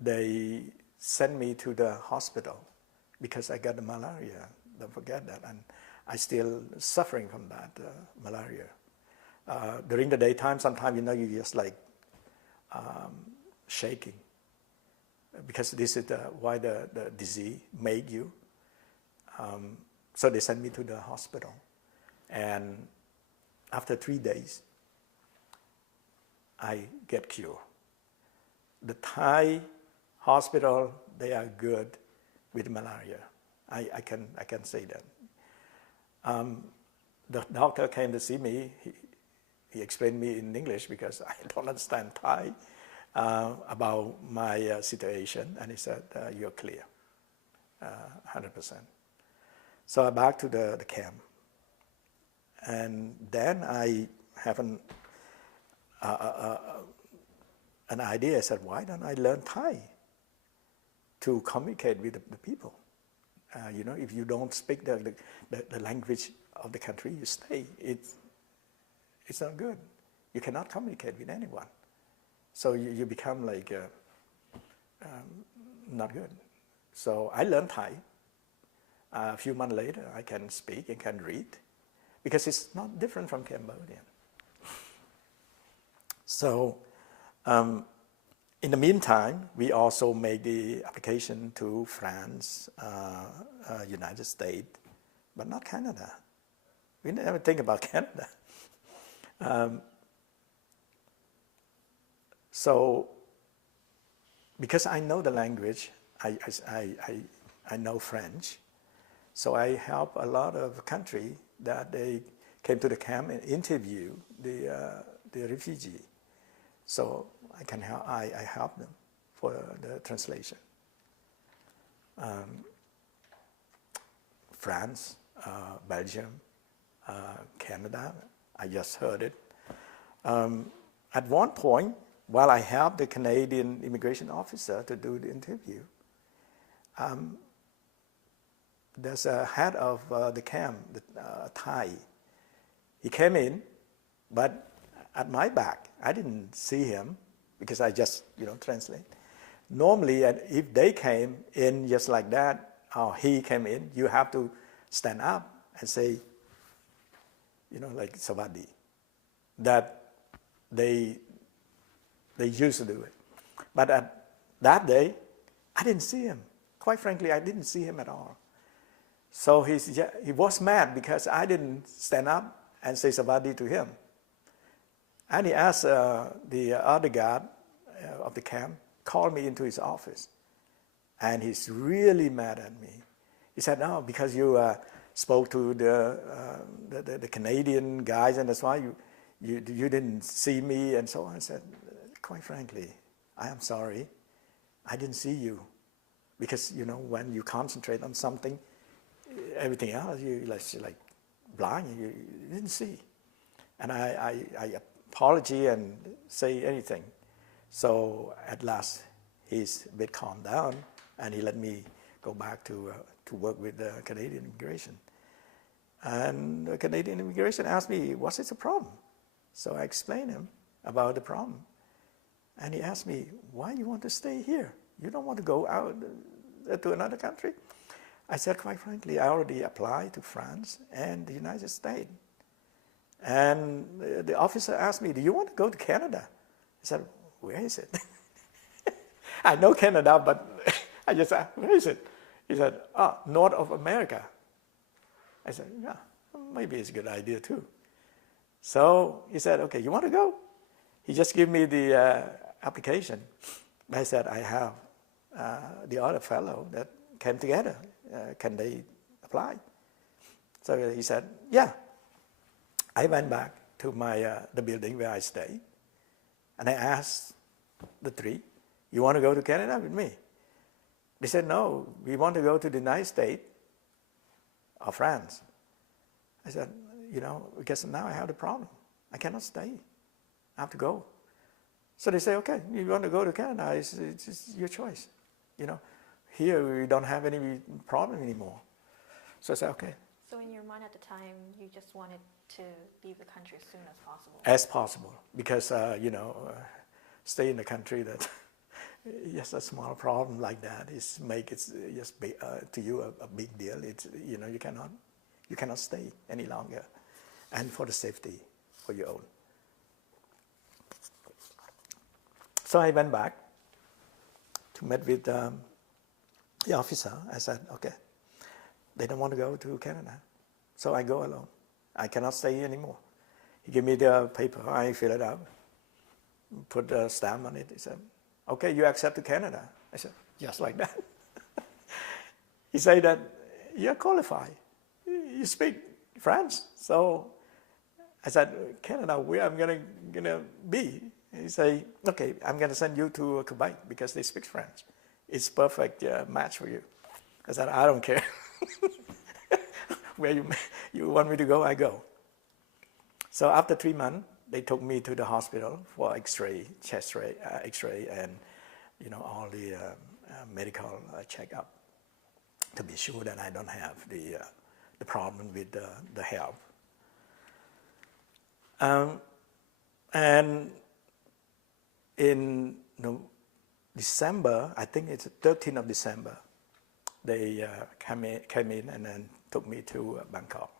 they sent me to the hospital because I got the malaria. Don't forget that, and I still suffering from that malaria. During the daytime, sometimes you know you just like shaking, because this is why the disease made you. So they sent me to the hospital, and after 3 days, I get cured. The Thai hospital, they are good with malaria. I can say that. The doctor came to see me. He explained me in English because I don't understand Thai about my situation, and he said, "You're clear, 100%." So I back to the camp, and then I have an idea. I said, "Why don't I learn Thai to communicate with the people?" If you don't speak the language of the country you stay, it's not good. You cannot communicate with anyone. So you become like not good. So I learned Thai. A few months later, I can speak and can read because it's not different from Cambodian. So in the meantime, we also made the application to France, United States, but not Canada. We never think about Canada. So because I know the language, I know French, so I help a lot of countries that they came to the camp and interview the refugee. So I help them for the translation. France, Belgium, Canada, I just heard it. At one point, while I helped the Canadian immigration officer to do the interview, there's a head of the camp, Thai. He came in, but at my back, I didn't see him because I just, translate. Normally, if they came in just like that, or he came in, you have to stand up and say, like Savadi. That they used to do it. But at that day, I didn't see him. Quite frankly, I didn't see him at all. So he was mad because I didn't stand up and say Savadi to him. And he asked the other guard of the camp, called me into his office. And he's really mad at me. He said, "No, because you spoke to the Canadian guys, and that's why you didn't see me," and so on. I said, "Quite frankly, I am sorry. I didn't see you. Because, when you concentrate on something, everything else, you're like blind, you didn't see." And I apology and say anything. So at last, he's a bit calmed down, and he let me go back to work with the Canadian immigration. And the Canadian immigration asked me, "What's the problem?" So I explained him about the problem. And he asked me, "Why you want to stay here? You don't want to go out to another country?" I said, "Quite frankly, I already applied to France and the United States." And the officer asked me, "Do you want to go to Canada?" I said, "Where is it?" I know Canada, but I just asked, "Where is it?" He said, "North of America." I said, "Yeah, maybe it's a good idea too." So he said, "Okay, you want to go?" He just gave me the application. I said, "I have the other fellow that came together. Can they apply?" So he said, "Yeah." I went back to the building where I stay, and I asked the three, "You want to go to Canada with me?" They said, "No, we want to go to the United States or France." I said, because now I have the problem. I cannot stay. I have to go. So they say, "Okay, you want to go to Canada, it's your choice. Here we don't have any problem anymore." So I said, "Okay." So in your mind at the time, you just wanted to leave the country as soon as possible? As possible, because, stay in the country that, yes, a small problem like that is make it just to you a big deal. It's, you cannot stay any longer, and for the safety for your own. So I went back to meet with the officer. I said, "Okay, they don't want to go to Canada, so I go alone. I cannot stay anymore." He gave me the paper. I fill it out, put a stamp on it. He said, "Okay, you accept to Canada." I said, "Just like that." He said that you're qualified. You speak France. So I said, Canada, where I'm gonna be? He say, okay, I'm gonna send you to Quebec because they speak French. It's perfect match for you. I said, I don't care. Where you want me to go, I go. So after 3 months, they took me to the hospital for X-ray, chest X-ray, and all the medical checkup to be sure that I don't have the problem with the health. And in December, I think it's 13th of December, they came in and then took me to Bangkok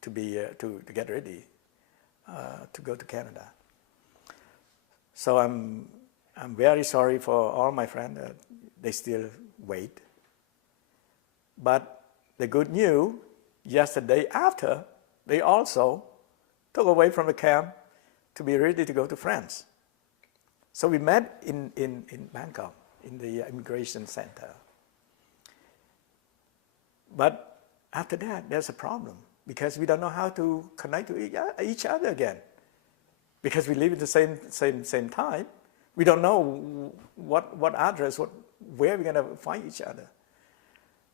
to get ready to go to Canada. So I'm very sorry for all my friends that they still wait. But the good news, yesterday after, they also took away from the camp to be ready to go to France. So we met in Bangkok, in the immigration center. But after that, there's a problem because we don't know how to connect to each other again. Because we live in the same time, we don't know what address, where we're gonna find each other.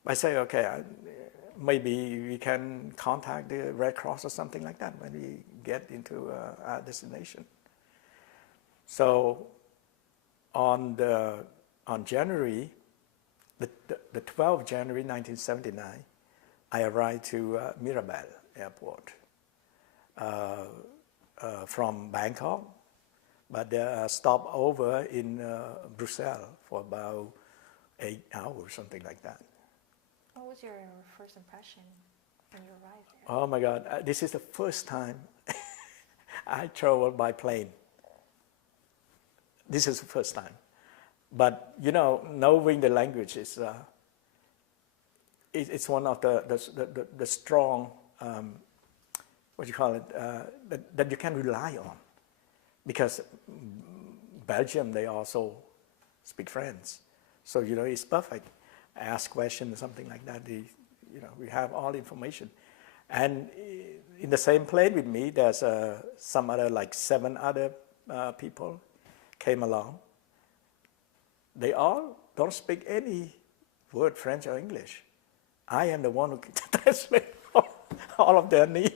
I say, okay, maybe we can contact the Red Cross or something like that when we get into our destination. So on January, the 12th January 1979, I arrived to Mirabel Airport from Bangkok, but stopped over in Brussels for about 8 hours, something like that. What was your first impression when you arrived there? Oh my God, this is the first time I traveled by plane. This is the first time. But, knowing the language is it's one of the strong, that you can rely on. Because Belgium, they also speak French. So, it's perfect. Ask questions or something like that. We have all the information. And in the same plane with me, there's some other, like 7 other people came along. They all don't speak any word French or English. I am the one who can translate all of their needs.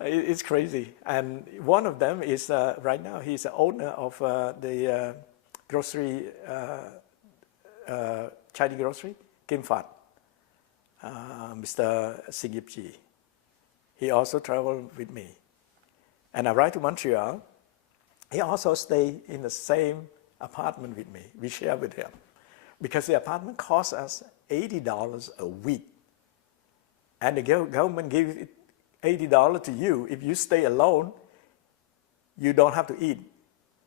It's crazy. And one of them is, right now, he's the owner of the grocery, Chinese grocery, Kim Fat, Mr. Singipji. He also traveled with me. And I arrived to Montreal. He also stayed in the same apartment with me. We share with him. Because the apartment costs us $80 a week. And the government gives $80 to you. If you stay alone, you don't have to eat.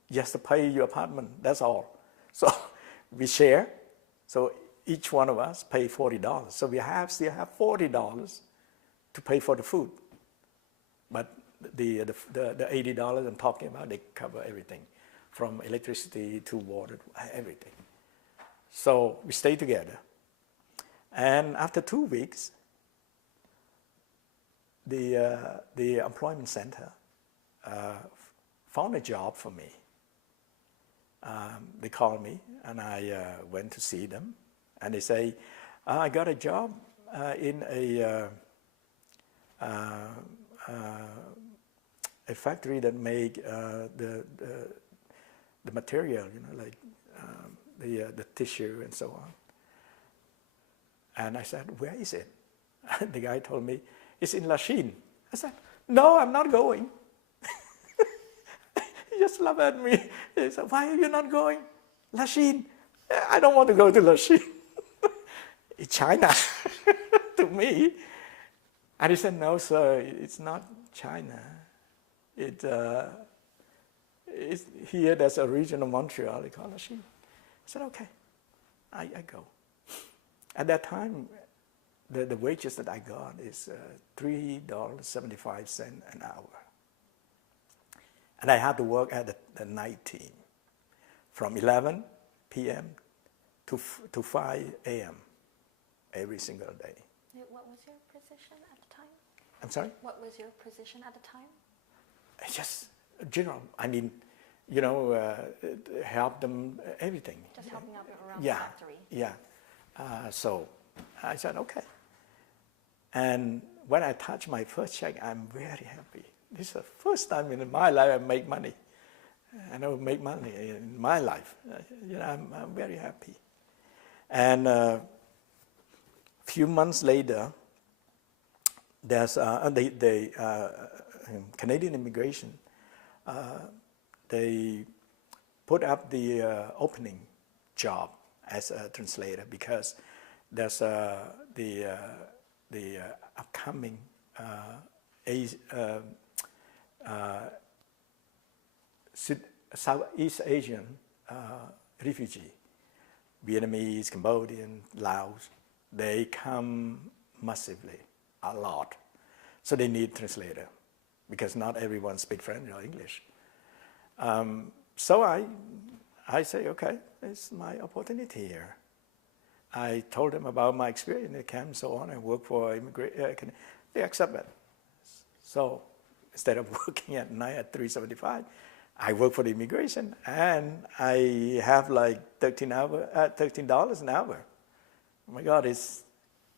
You have to pay your apartment, that's all. So we share. So each one of us pay $40. So we still have $40 to pay for the food. But the $80 I'm talking about, they cover everything, from electricity to water, everything. So we stay together. And after 2 weeks, the employment center found a job for me. They called me, and I went to see them. And they say, I got a job in a factory that make the material, like the tissue and so on. And I said, where is it? And the guy told me, it's in Lachine. I said, no, I'm not going. He just laughed at me. He said, why are you not going? Lachine. I don't want to go to Lachine. It's China to me. And he said, no, sir, it's not China. It's here, there's a region of Montreal, they call it Lachine. I said, okay, I go. At that time, the wages that I got is $3.75 an hour. And I had to work at the night team from 11 p.m. to 5 a.m. every single day. What was your position at the time? I'm sorry? What was your position at the time? Just general. I mean, help them, everything. Just helping out around Yeah, the factory. yeah. So I said, okay. And when I touched my first check, I'm very happy. This is the first time in my life I make money. I never make money in my life. I'm very happy. And a few months later, there's the Canadian immigration. They put up the opening job as a translator because there's the upcoming Southeast Asian refugee, Vietnamese, Cambodian, Laos. They come massively, a lot. So they need translator because not everyone speaks French or English. So I say, okay, it's my opportunity here. I told them about my experience in the camp and so on. I work for immigration. They accept it. So instead of working at night at $3.75, I work for the immigration, and I have like $13 an hour. Oh my God, it's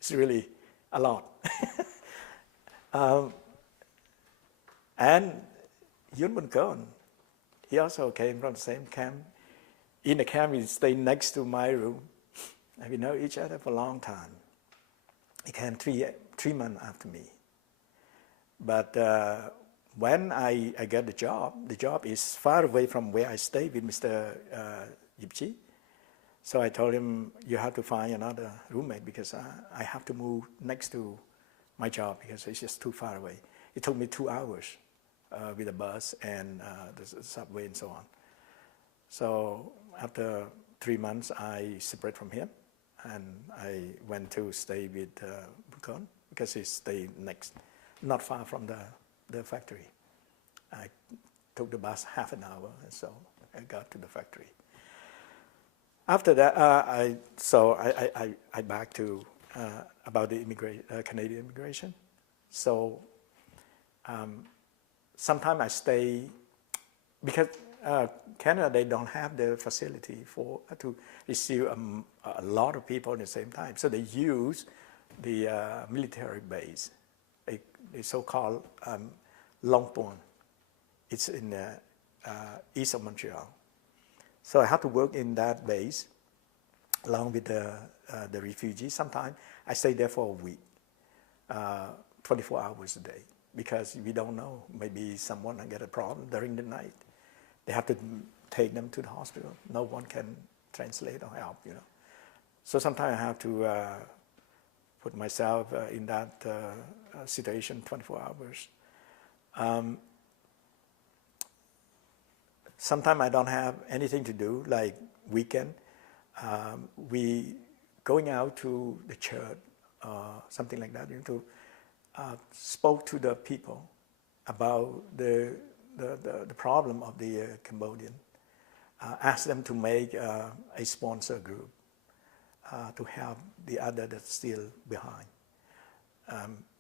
really a lot. And Yun Bun Kon, he also came from the same camp. In the camp, he stayed next to my room. And we know each other for a long time. He came three months after me. But when I got the job is far away from where I stay with Mr. Yipchi. So I told him, you have to find another roommate because I have to move next to my job because it's just too far away. It took me 2 hours with the bus and the subway and so on. So after 3 months, I separated from him and I went to stay with Bukon because he stayed not far from the factory. I took the bus half an hour, and so I got to the factory. After that, I back to about the Canadian immigration. So sometimes I stay because Canada, they don't have the facility to receive a lot of people at the same time. So they use the military base, the so-called Long Pond. It's in east of Montreal. So I have to work in that base along with the refugees. Sometimes I stay there for a week, 24 hours a day, because we don't know. Maybe someone will get a problem during the night. They have to take them to the hospital. No one can translate or help, So sometimes I have to put myself in that situation 24 hours. Sometimes I don't have anything to do, like weekend. We going out to the church, something like that, to spoke to the people about the problem of the Cambodian. Ask them to make a sponsor group to help the other that's still behind.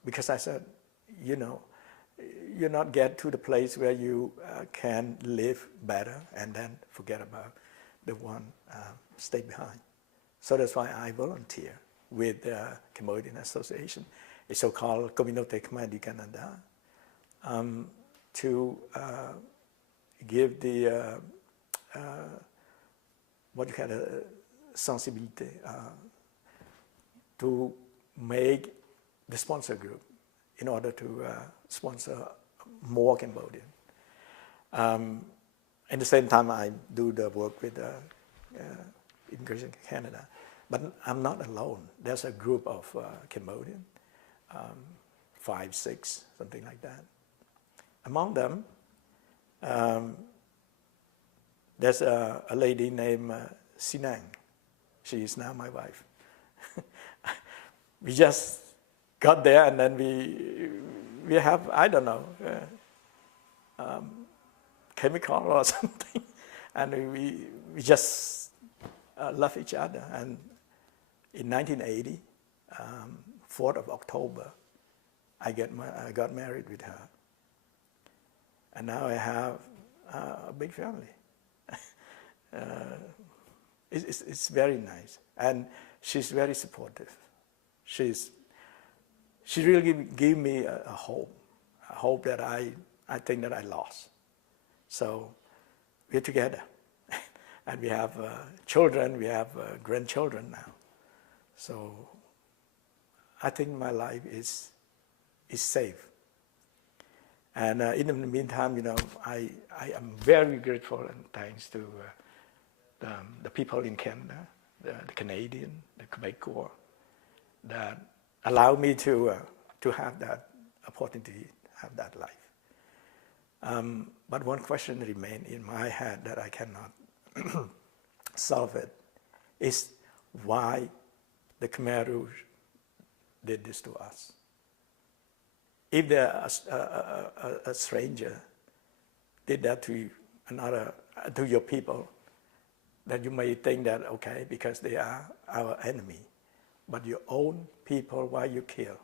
Because I said, you not get to the place where you can live better and then forget about the one stay behind. So that's why I volunteer with the Cambodian Association, a so-called Communauté Khmer du Canada, to give the what you call sensibilité to make the sponsor group in order to sponsor more Cambodian. At the same time, I do the work with Immigration Canada. But I'm not alone. There's a group of Cambodian, 5, 6, something like that. Among them, there's a lady named Sinang. She is now my wife. We just got there and then we have, I don't know, chemical or something. And we just love each other. And in 1980, 4th of October, I got married with her. And now I have a big family. It's very nice. And she's very supportive. She really gave me a hope that I think that I lost. So we're together. And we have children, we have grandchildren now. So I think my life is safe. And in the meantime, you know, I am very grateful and thanks to the people in Canada, the Canadian, the Quebec Coeurs, that allow me to have that opportunity, have that life. But one question remains in my head that I cannot solve it, is why the Khmer Rouge did this to us. If a stranger did that to to your people, then you may think that, okay, because they are our enemy. But your own people, why you kill?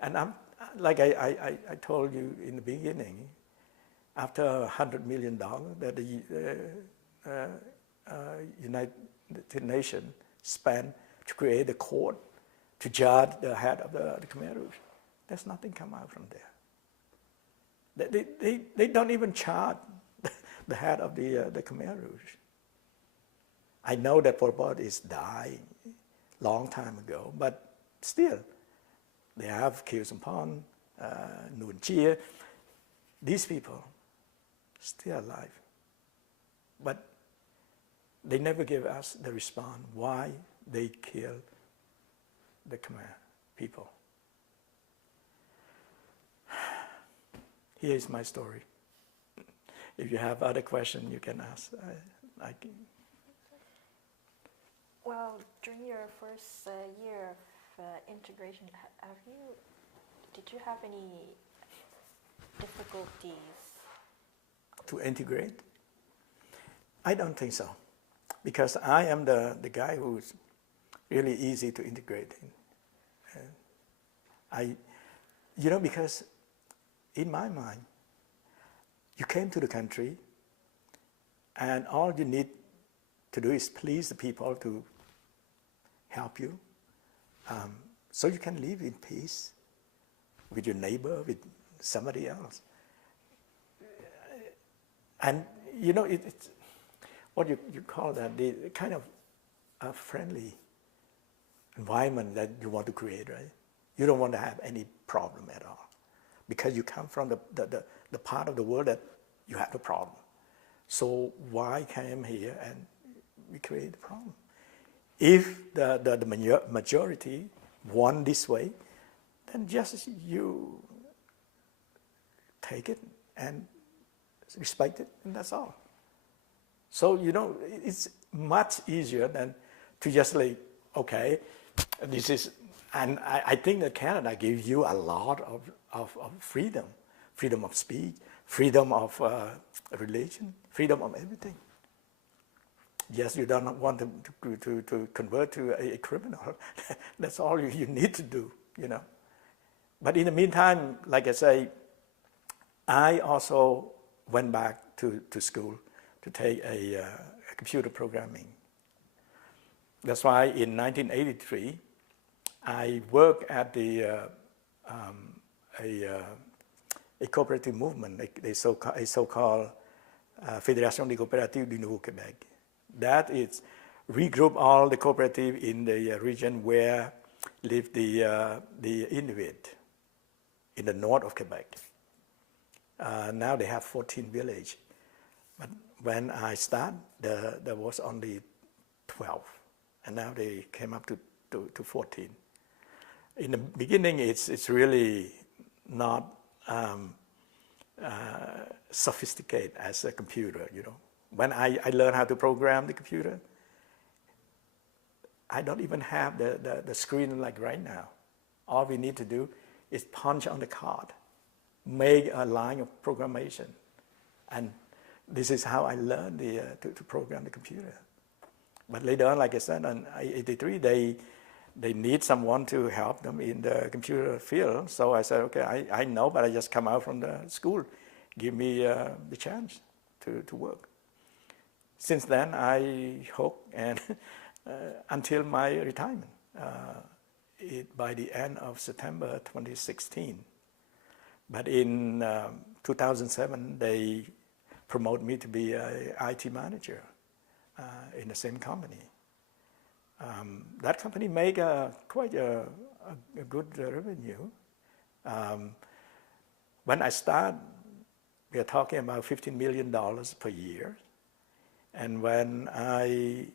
And like I told you in the beginning, after $100 million that the United Nations spent to create a court to judge the head of the Khmer Rouge, there's nothing come out from there. They don't even charge the head of the Khmer Rouge. I know that Pol Pot is dying long time ago, but still, they have Khieu Samphan, Nuon Chea, these people still alive. But they never give us the response why they kill the Khmer people. Here is my story. If you have other questions, you can ask. Well, during your first year of integration, did you have any difficulties? To integrate? I don't think so, because I am the guy who's really easy to integrate in. Because in my mind, you came to the country, and all you need to do is please the people to help you, so you can live in peace with your neighbor, with somebody else. And it's what you call that, the kind of a friendly environment that you want to create, right? You don't want to have any problem at all, because you come from the part of the world that you have the problem. So why come here and we create the problem? If the majority want this way, then just you take it and respect it, and that's all. So, it's much easier than to just like, okay, this is, and I think that Canada gives you a lot of freedom, freedom of speech, freedom of religion, freedom of everything. Yes, you don't want them to convert to a criminal. That's all you need to do, But in the meantime, like I say, I also went back to school to take a computer programming. That's why in 1983, I worked at a cooperative movement, a so-called Fédération des Coopératives du Nouveau-Québec. That is regroup all the cooperative in the region where live the Inuit in the north of Quebec. Now they have 14 villages. But when I started, there was only 12. And now they came up to 14. In the beginning, it's really not sophisticated as a computer, When I learned how to program the computer, I don't even have the screen like right now. All we need to do is punch on the card, make a line of programmation. And this is how I learned to program the computer. But later on, like I said, in 1983, they need someone to help them in the computer field. So I said, okay, I know, but I just come out from the school. Give me the chance to work. Since then, I hope, and until my retirement, by the end of September 2016. But in 2007, they promoted me to be an IT manager in the same company. That company make quite a good revenue. When I start, we are talking about $15 million per year. And when I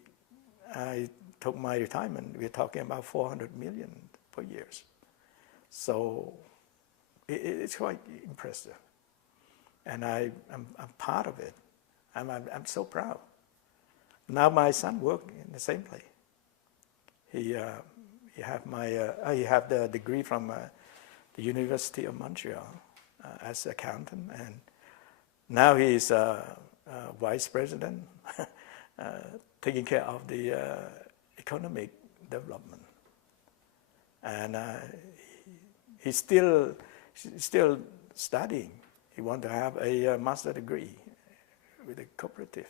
took my retirement, we're talking about $400 million per year. So it's quite impressive. And I'm part of it. I'm so proud. Now my son works in the same place. He have the degree from the University of Montreal as accountant, and now he is vice president, taking care of the economic development. And he's still studying. He wants to have a master's degree with a cooperative.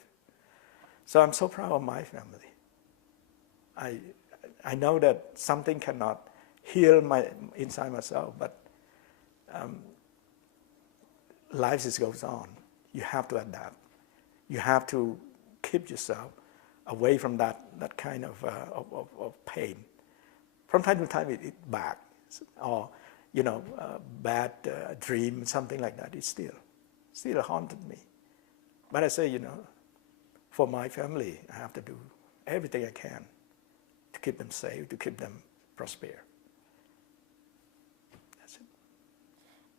So I'm so proud of my family. I know that something cannot heal inside myself, but life just goes on. You have to adapt. You have to keep yourself away from that kind of pain. From time to time, it back, or bad dream, something like that. It still haunted me. But I say, for my family, I have to do everything I can to keep them safe, to keep them prosper. That's it.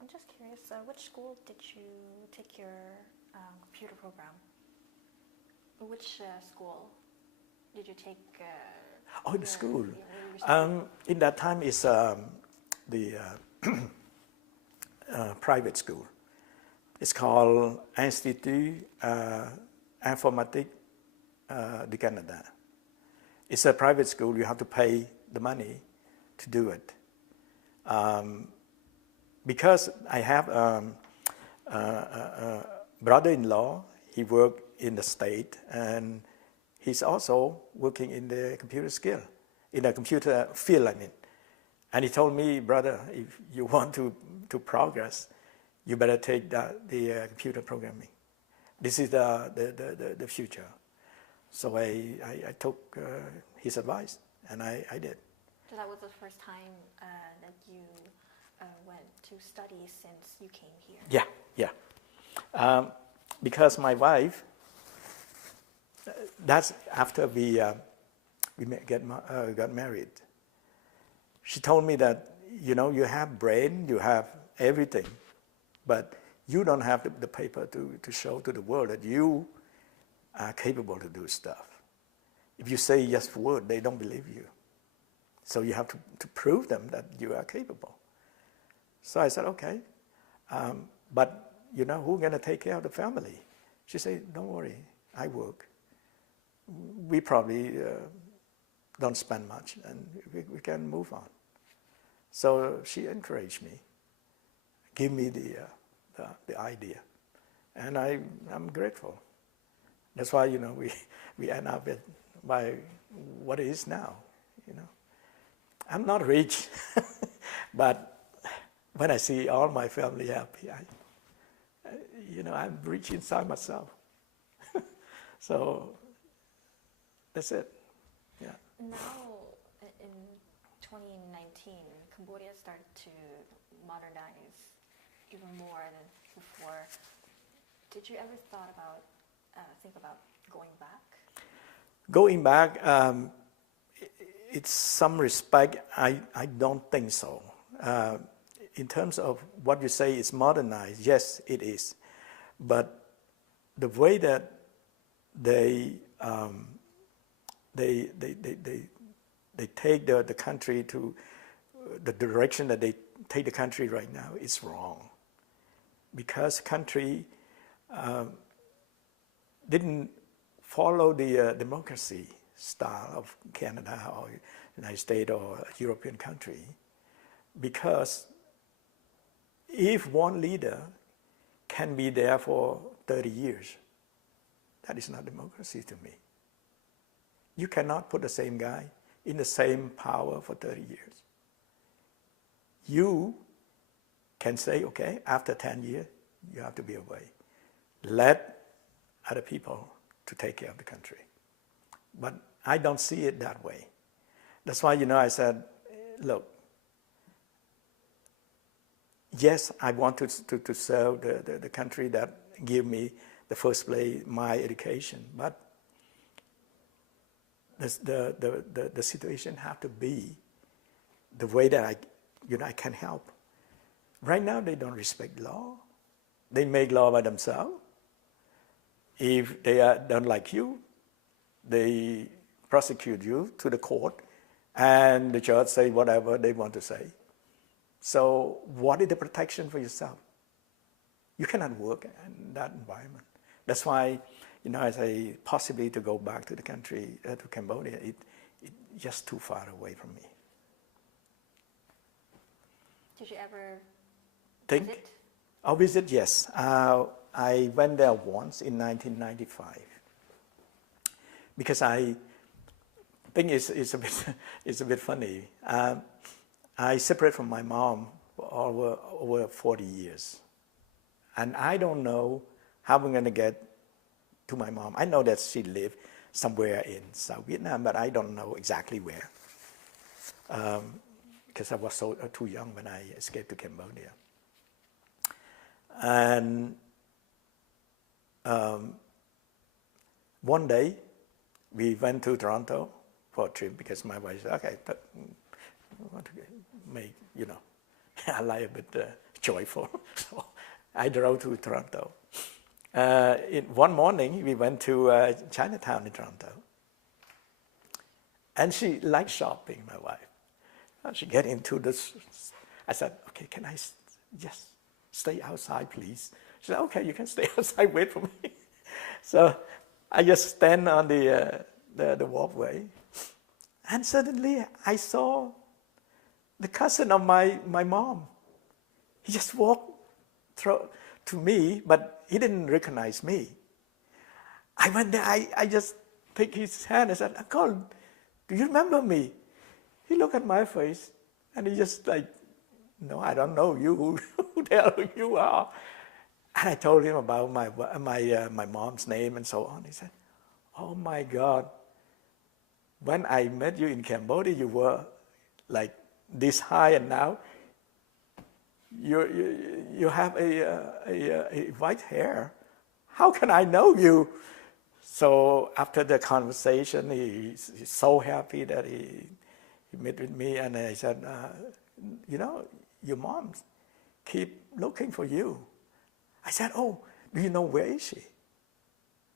I'm just curious, which school did you take your computer program? Which school did you take? The school. In that time, it's the private school. It's called Institut Informatique du Canada. It's a private school. You have to pay the money to do it. Because I have a brother-in-law, he worked in the state, and he's also working in the computer skill, in the computer field, I mean. And he told me, brother, if you want to progress, you better take the computer programming. This is the future. So I took his advice, and I did. So that was the first time that you went to study since you came here? Yeah. Because my wife, that's after we got married. She told me that, you have brain, you have everything, but you don't have the paper to show to the world that you are capable to do stuff. If you say yes word, they don't believe you. So you have to prove them that you are capable. So I said, okay, but who's going to take care of the family? She said, don't worry, I work. We probably don't spend much, and we can move on. So she encouraged me, give me the idea, and I'm grateful. That's why we end up by what it is now. I'm not rich, but when I see all my family happy, I'm rich inside myself. So that's it. Yeah. Now, in 2019, Cambodia started to modernize even more than before. Did you ever think about going back? Going back, in some respect, I don't think so. In terms of what you say is modernized, yes, it is. But the way that they take the country to the direction that they take the country right now is wrong. Because country didn't follow the democracy style of Canada or United States or a European country, because if one leader can be there for 30 years, that is not democracy to me. You cannot put the same guy in the same power for 30 years. You can say, okay, after 10 years, you have to be away. Let other people to take care of the country. But I don't see it that way. That's why, I said, look, yes, I want to serve the country that gave me the first place, my education, but the situation have to be the way that I can help. Right now, they don't respect law. They make law by themselves. If they don't like you, they prosecute you to the court, and the judge say whatever they want to say. So what is the protection for yourself? You cannot work in that environment. That's why, I say possibly to go back to the country, to Cambodia, it's just too far away from me. Did you ever visit? Visit, yes. I went there once in 1995. Because I think it's a bit funny. I separated from my mom for over 40 years. And I don't know how I'm going to get to my mom. I know that she lived somewhere in South Vietnam, but I don't know exactly where. Because I was too young when I escaped to Cambodia. And one day, we went to Toronto for a trip because my wife said, okay, I want to make, a little bit joyful. So I drove to Toronto. One morning, we went to Chinatown in Toronto. And she liked shopping, my wife. She get into this. I said, okay, can I just stay outside, please? She said, okay, you can stay outside, wait for me. So I just stand on the walkway. And suddenly I saw the cousin of my mom. He just walked to me, but he didn't recognize me. I went there, I just picked his hand and said, Uncle, do you remember me? He looked at my face and he just like, no, I don't know you, who the hell you are. And I told him about my mom's name and so on. He said, oh my God, when I met you in Cambodia, you were like this high, and now you have a white hair. How can I know you? So after the conversation, he's so happy that he met with me, and I said, your mom keep looking for you. I said, oh, do you know where is she?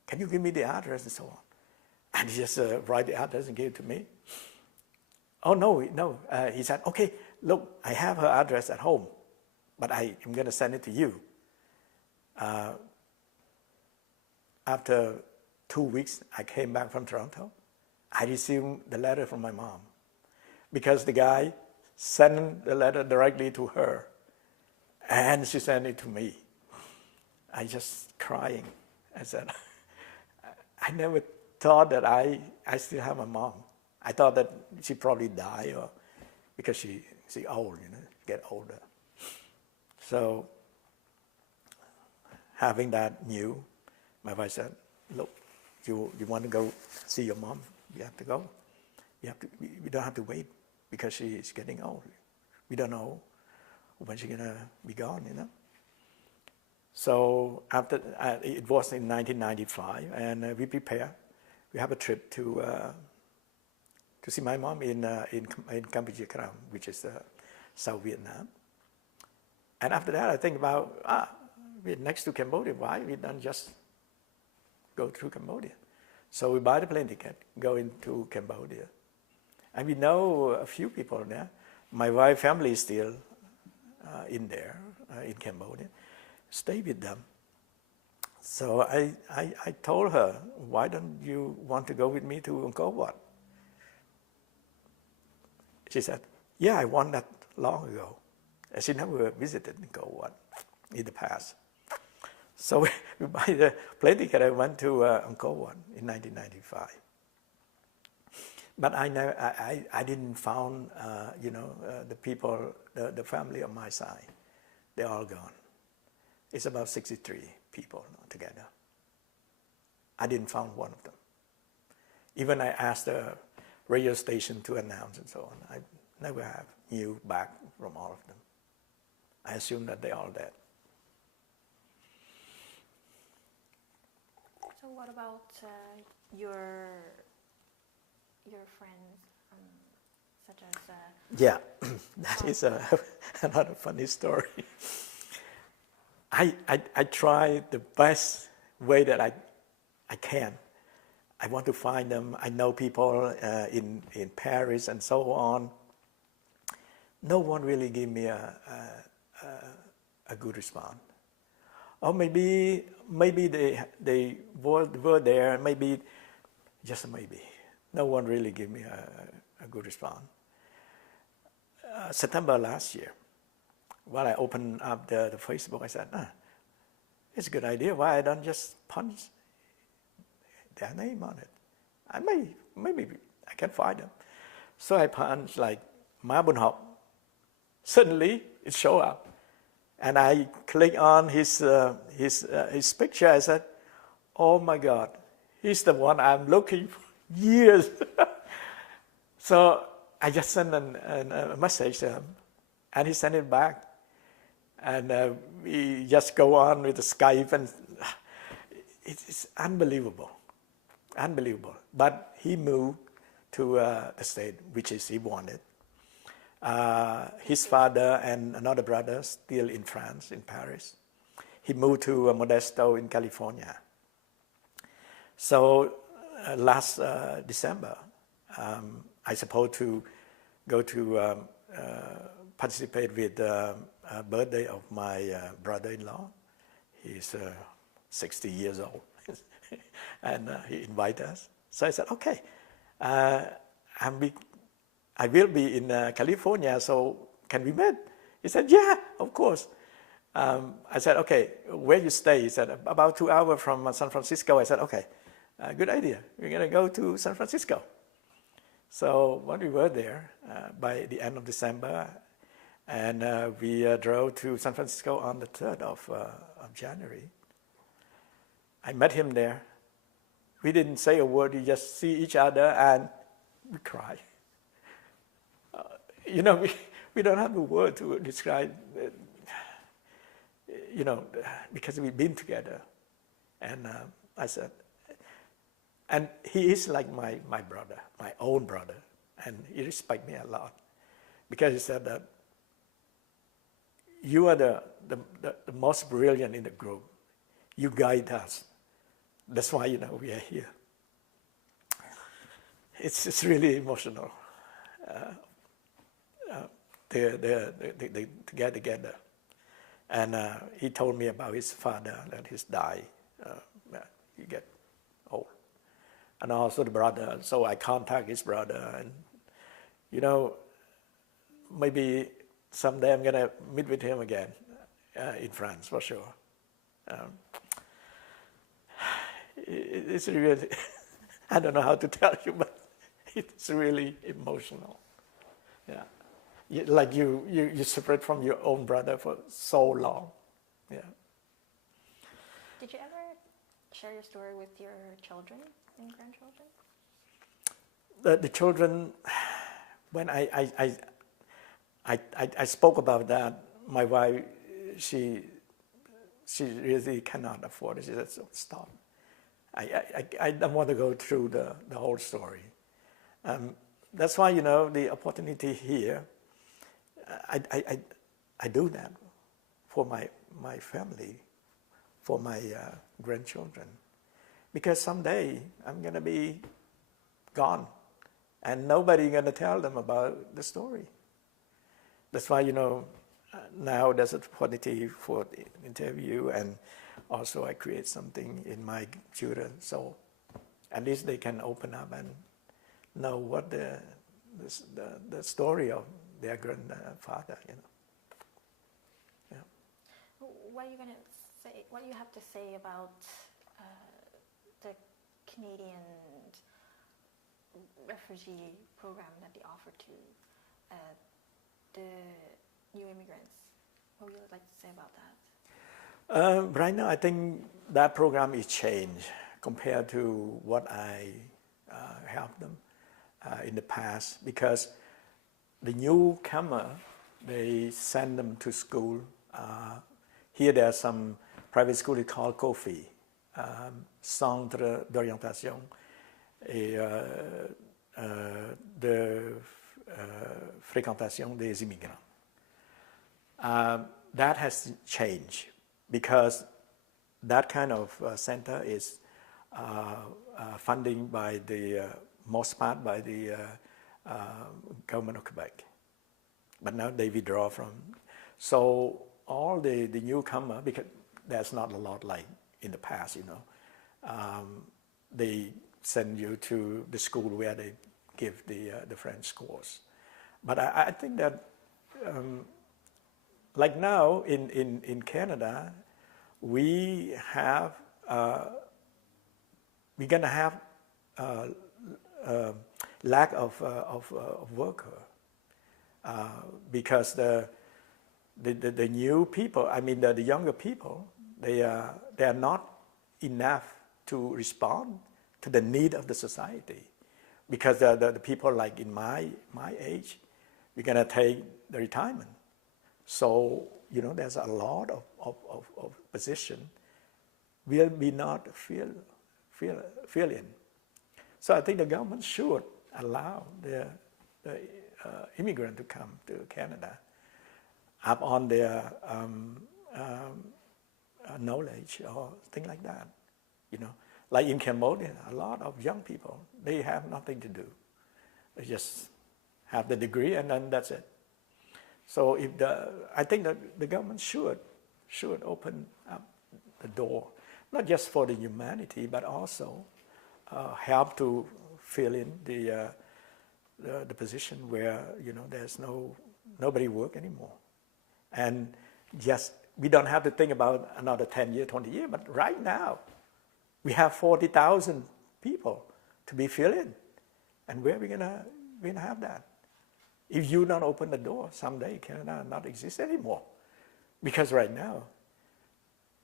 Can you give me the address and so on? And he just write the address and gave it to me. Oh, no. He said, okay, look, I have her address at home, but I am going to send it to you. After 2 weeks, I came back from Toronto. I received the letter from my mom because the guy sent the letter directly to her, and she sent it to me. I just crying. I said, I never thought that I still have my mom. I thought that she probably died or because she old, get older. So having that new, my wife said, look, you want to go see your mom, you have to go. We don't have to wait because she's getting old. We don't know when she's going to be gone, So after it was in 1995, and we prepared. We have a trip to see my mom in Cambodian, which is South Vietnam. And after that, I think about we're next to Cambodia. Why we don't just go through Cambodia? So we buy the plane ticket, go into Cambodia, and we know a few people there. My wife's family is still in there in Cambodia. Stay with them. So I told her, why don't you want to go with me to Angkor Wat? She said, yeah, I won that long ago. And she never visited Coeurs in the past. So we buy the plane ticket. I went to Coeurs in 1995. But I didn't found, the people, the family on my side. They're all gone. It's about 63 people together. I didn't find one of them. Even I asked the radio station to announce and so on. I never have knew back from all of them. I assume that they're all dead. So what about your friends, such as... Yeah, that is another funny story. I try the best way that I can. I want to find them. I know people in Paris and so on. No one really gave me a good response. Or maybe they were there. Maybe, just maybe. No one really gave me a good response. September last year, while I opened up the Facebook, I said, it's a good idea. Why I don't just punch their name on it? Maybe I can find them. So I punched like Ma Bun Hop. Suddenly it showed up, and I clicked on his picture. I said, "Oh my God, he's the one I'm looking for years." So I just sent a message to him, and he sent it back. And we just go on with the Skype, and it's unbelievable. Unbelievable. But he moved to the state, which is he wanted. His father and another brother still in France, in Paris. He moved to Modesto in California. So last December, I supposed to go to participate with the birthday of my brother-in-law. He's 60 years old. And he invited us. So I said, okay, I will be in California, so can we meet? He said, yeah, of course. I said, okay, where you stay? He said, about 2 hours from San Francisco. I said, okay, good idea. We're going to go to San Francisco. So when we were there, by the end of December, and we drove to San Francisco on the 3rd of January. I met him there. We didn't say a word. We just see each other and we cry. We don't have a word to describe, because we've been together. And I said, and he is like my brother, my own brother, and he respects me a lot. Because he said that you are the most brilliant in the group. You guide us. That's why, we are here. It's really emotional. They get together. And he told me about his father, that he's died. He get old. And also the brother, so I contact his brother. And, maybe someday I'm going to meet with him again in France, for sure. It's really, I don't know how to tell you, but it's really emotional. Yeah. Like you separate from your own brother for so long. Yeah. Did you ever share your story with your children and grandchildren? The children, when I spoke about that, my wife, she really cannot afford it. She said, so stop. I don't want to go through the whole story. That's why, the opportunity here, I do that for my family, for my grandchildren. Because someday I'm going to be gone and nobody going to tell them about the story. That's why, now there's an opportunity for the interview, and also I create something in my children, so at least they can open up and know what the story of their grandfather, you know. Yeah. What are you gonna say? What do you have to say about the Canadian refugee program that they offer to the new immigrants? What would you like to say about that? Right now, I think that program is changed compared to what I helped them in the past, because the newcomer, they send them to school. Here there are some private schools called COFI, Centre d'orientation et de fréquentation des immigrants. That has changed because that kind of center is funding by the most part by the government of Quebec, but now they withdraw from. So all the newcomer, because there's not a lot like in the past, you know, they send you to the school where they give the French course. But I think that like now in Canada, we're gonna have lack of worker because the new people, I mean the younger people, they are not enough to respond to the need of the society, because the people like in my age, we're gonna take the retirement. So you know there's a lot of position will be not fill in. So I think the government should allow the immigrant to come to Canada up on their knowledge or things like that. You know, like in Cambodia, a lot of young people, they have nothing to do. They just have the degree and then that's it. So I think that the government should open up the door, not just for the humanity, but also help to fill in the position where you know there's nobody work anymore, and just we don't have to think about another 10 years, 20 years, but right now we have 40,000 people to be filled in, and where are we gonna have that? If you don't open the door, someday Canada not exist anymore, because right now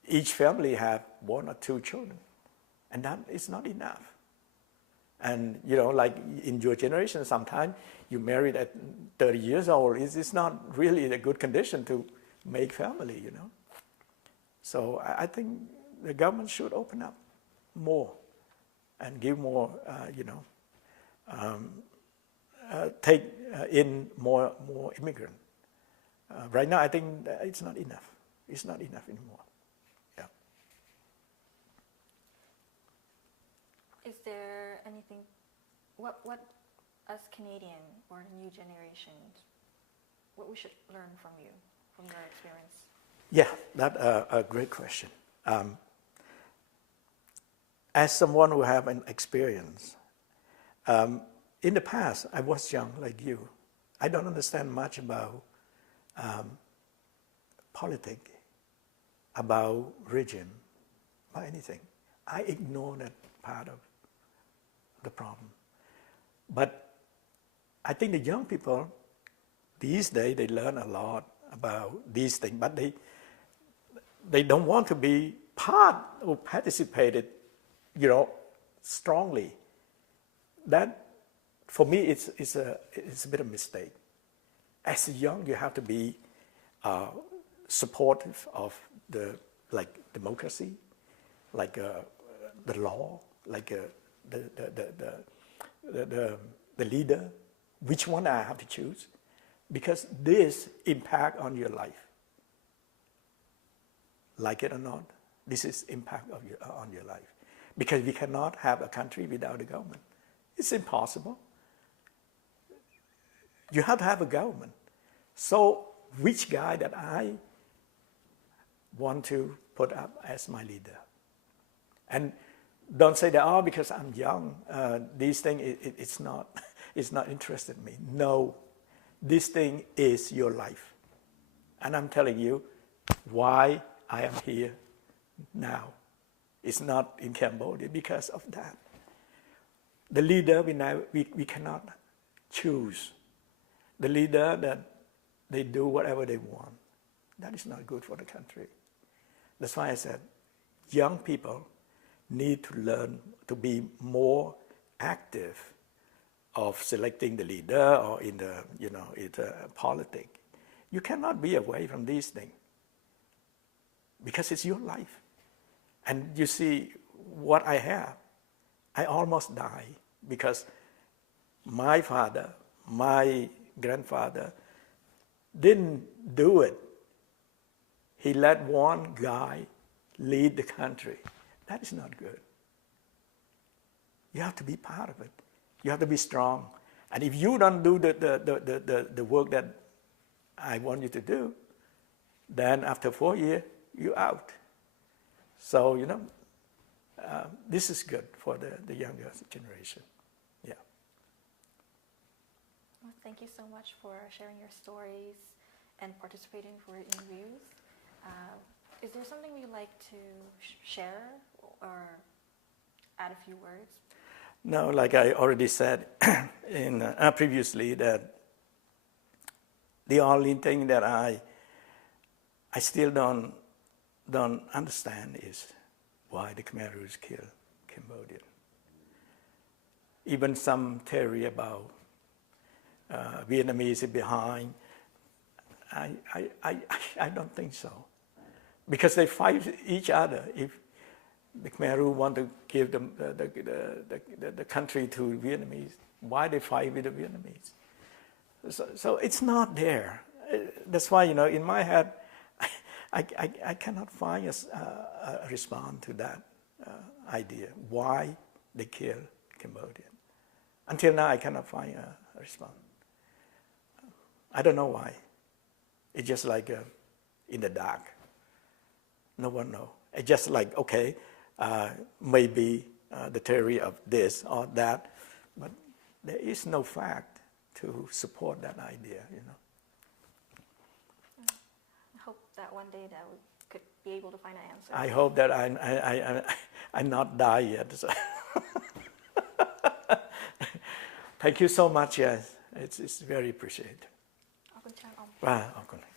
each family have 1 or 2 children, and that is not enough. And you know, like in your generation, sometimes you married at 30 years old. It's not really a good condition to make family, you know. So I think the government should open up more and give more, take in more immigrants. Right now, I think it's not enough. It's not enough anymore. Yeah. Is there anything, what as Canadian or new generations, what we should learn from you, from your experience? Yeah, that's a great question. As someone who have an experience, in the past, I was young like you. I don't understand much about politics, about regime, about anything. I ignore that part of the problem. But I think the young people, these days, they learn a lot about these things, but they don't want to be part or participated, you know, strongly. That, for me, it's a bit of a mistake. As young, you have to be supportive of like democracy, like the law, like the leader. Which one I have to choose? Because this impact on your life. Like it or not, this is impact on your life. Because we cannot have a country without a government. It's impossible. You have to have a government. So which guy that I want to put up as my leader? And don't say that, because I'm young, these things, it's not. is not interested in me. No, this thing is your life. And I'm telling you why I am here now. It's not in Cambodia because of that. The leader, we cannot choose. The leader that they do whatever they want. That is not good for the country. That's why I said, young people need to learn to be more active of selecting the leader or in the, in the politics. You cannot be away from these things because it's your life. And you see what I have. I almost died because my father, my grandfather didn't do it. He let one guy lead the country. That is not good. You have to be part of it. You have to be strong. And if you don't do the work that I want you to do, then after 4 years, you're out. So, this is good for the younger generation. Yeah. Well, thank you so much for sharing your stories and participating for interviews. Is there something you'd like to share or add a few words? No, like I already said previously, that the only thing that I still don't understand is why the Khmer Rouge killed Cambodian. Even some theory about Vietnamese behind, I don't think so. Because they fight each other. If the Khmer Rouge want to give the country to Vietnamese, why they fight with the Vietnamese? So it's not there. That's why, in my head, I cannot find a response to that idea. Why they kill Cambodian? Until now, I cannot find a response. I don't know why. It's just like in the dark. No one knows. It's just like, okay, maybe the theory of this or that, but there is no fact to support that idea, I hope that one day that we could be able to find an answer. I hope that I'm not die yet. So. Thank you so much. Yes, it's very appreciated. ขอบคุณครับ ขอบคุณ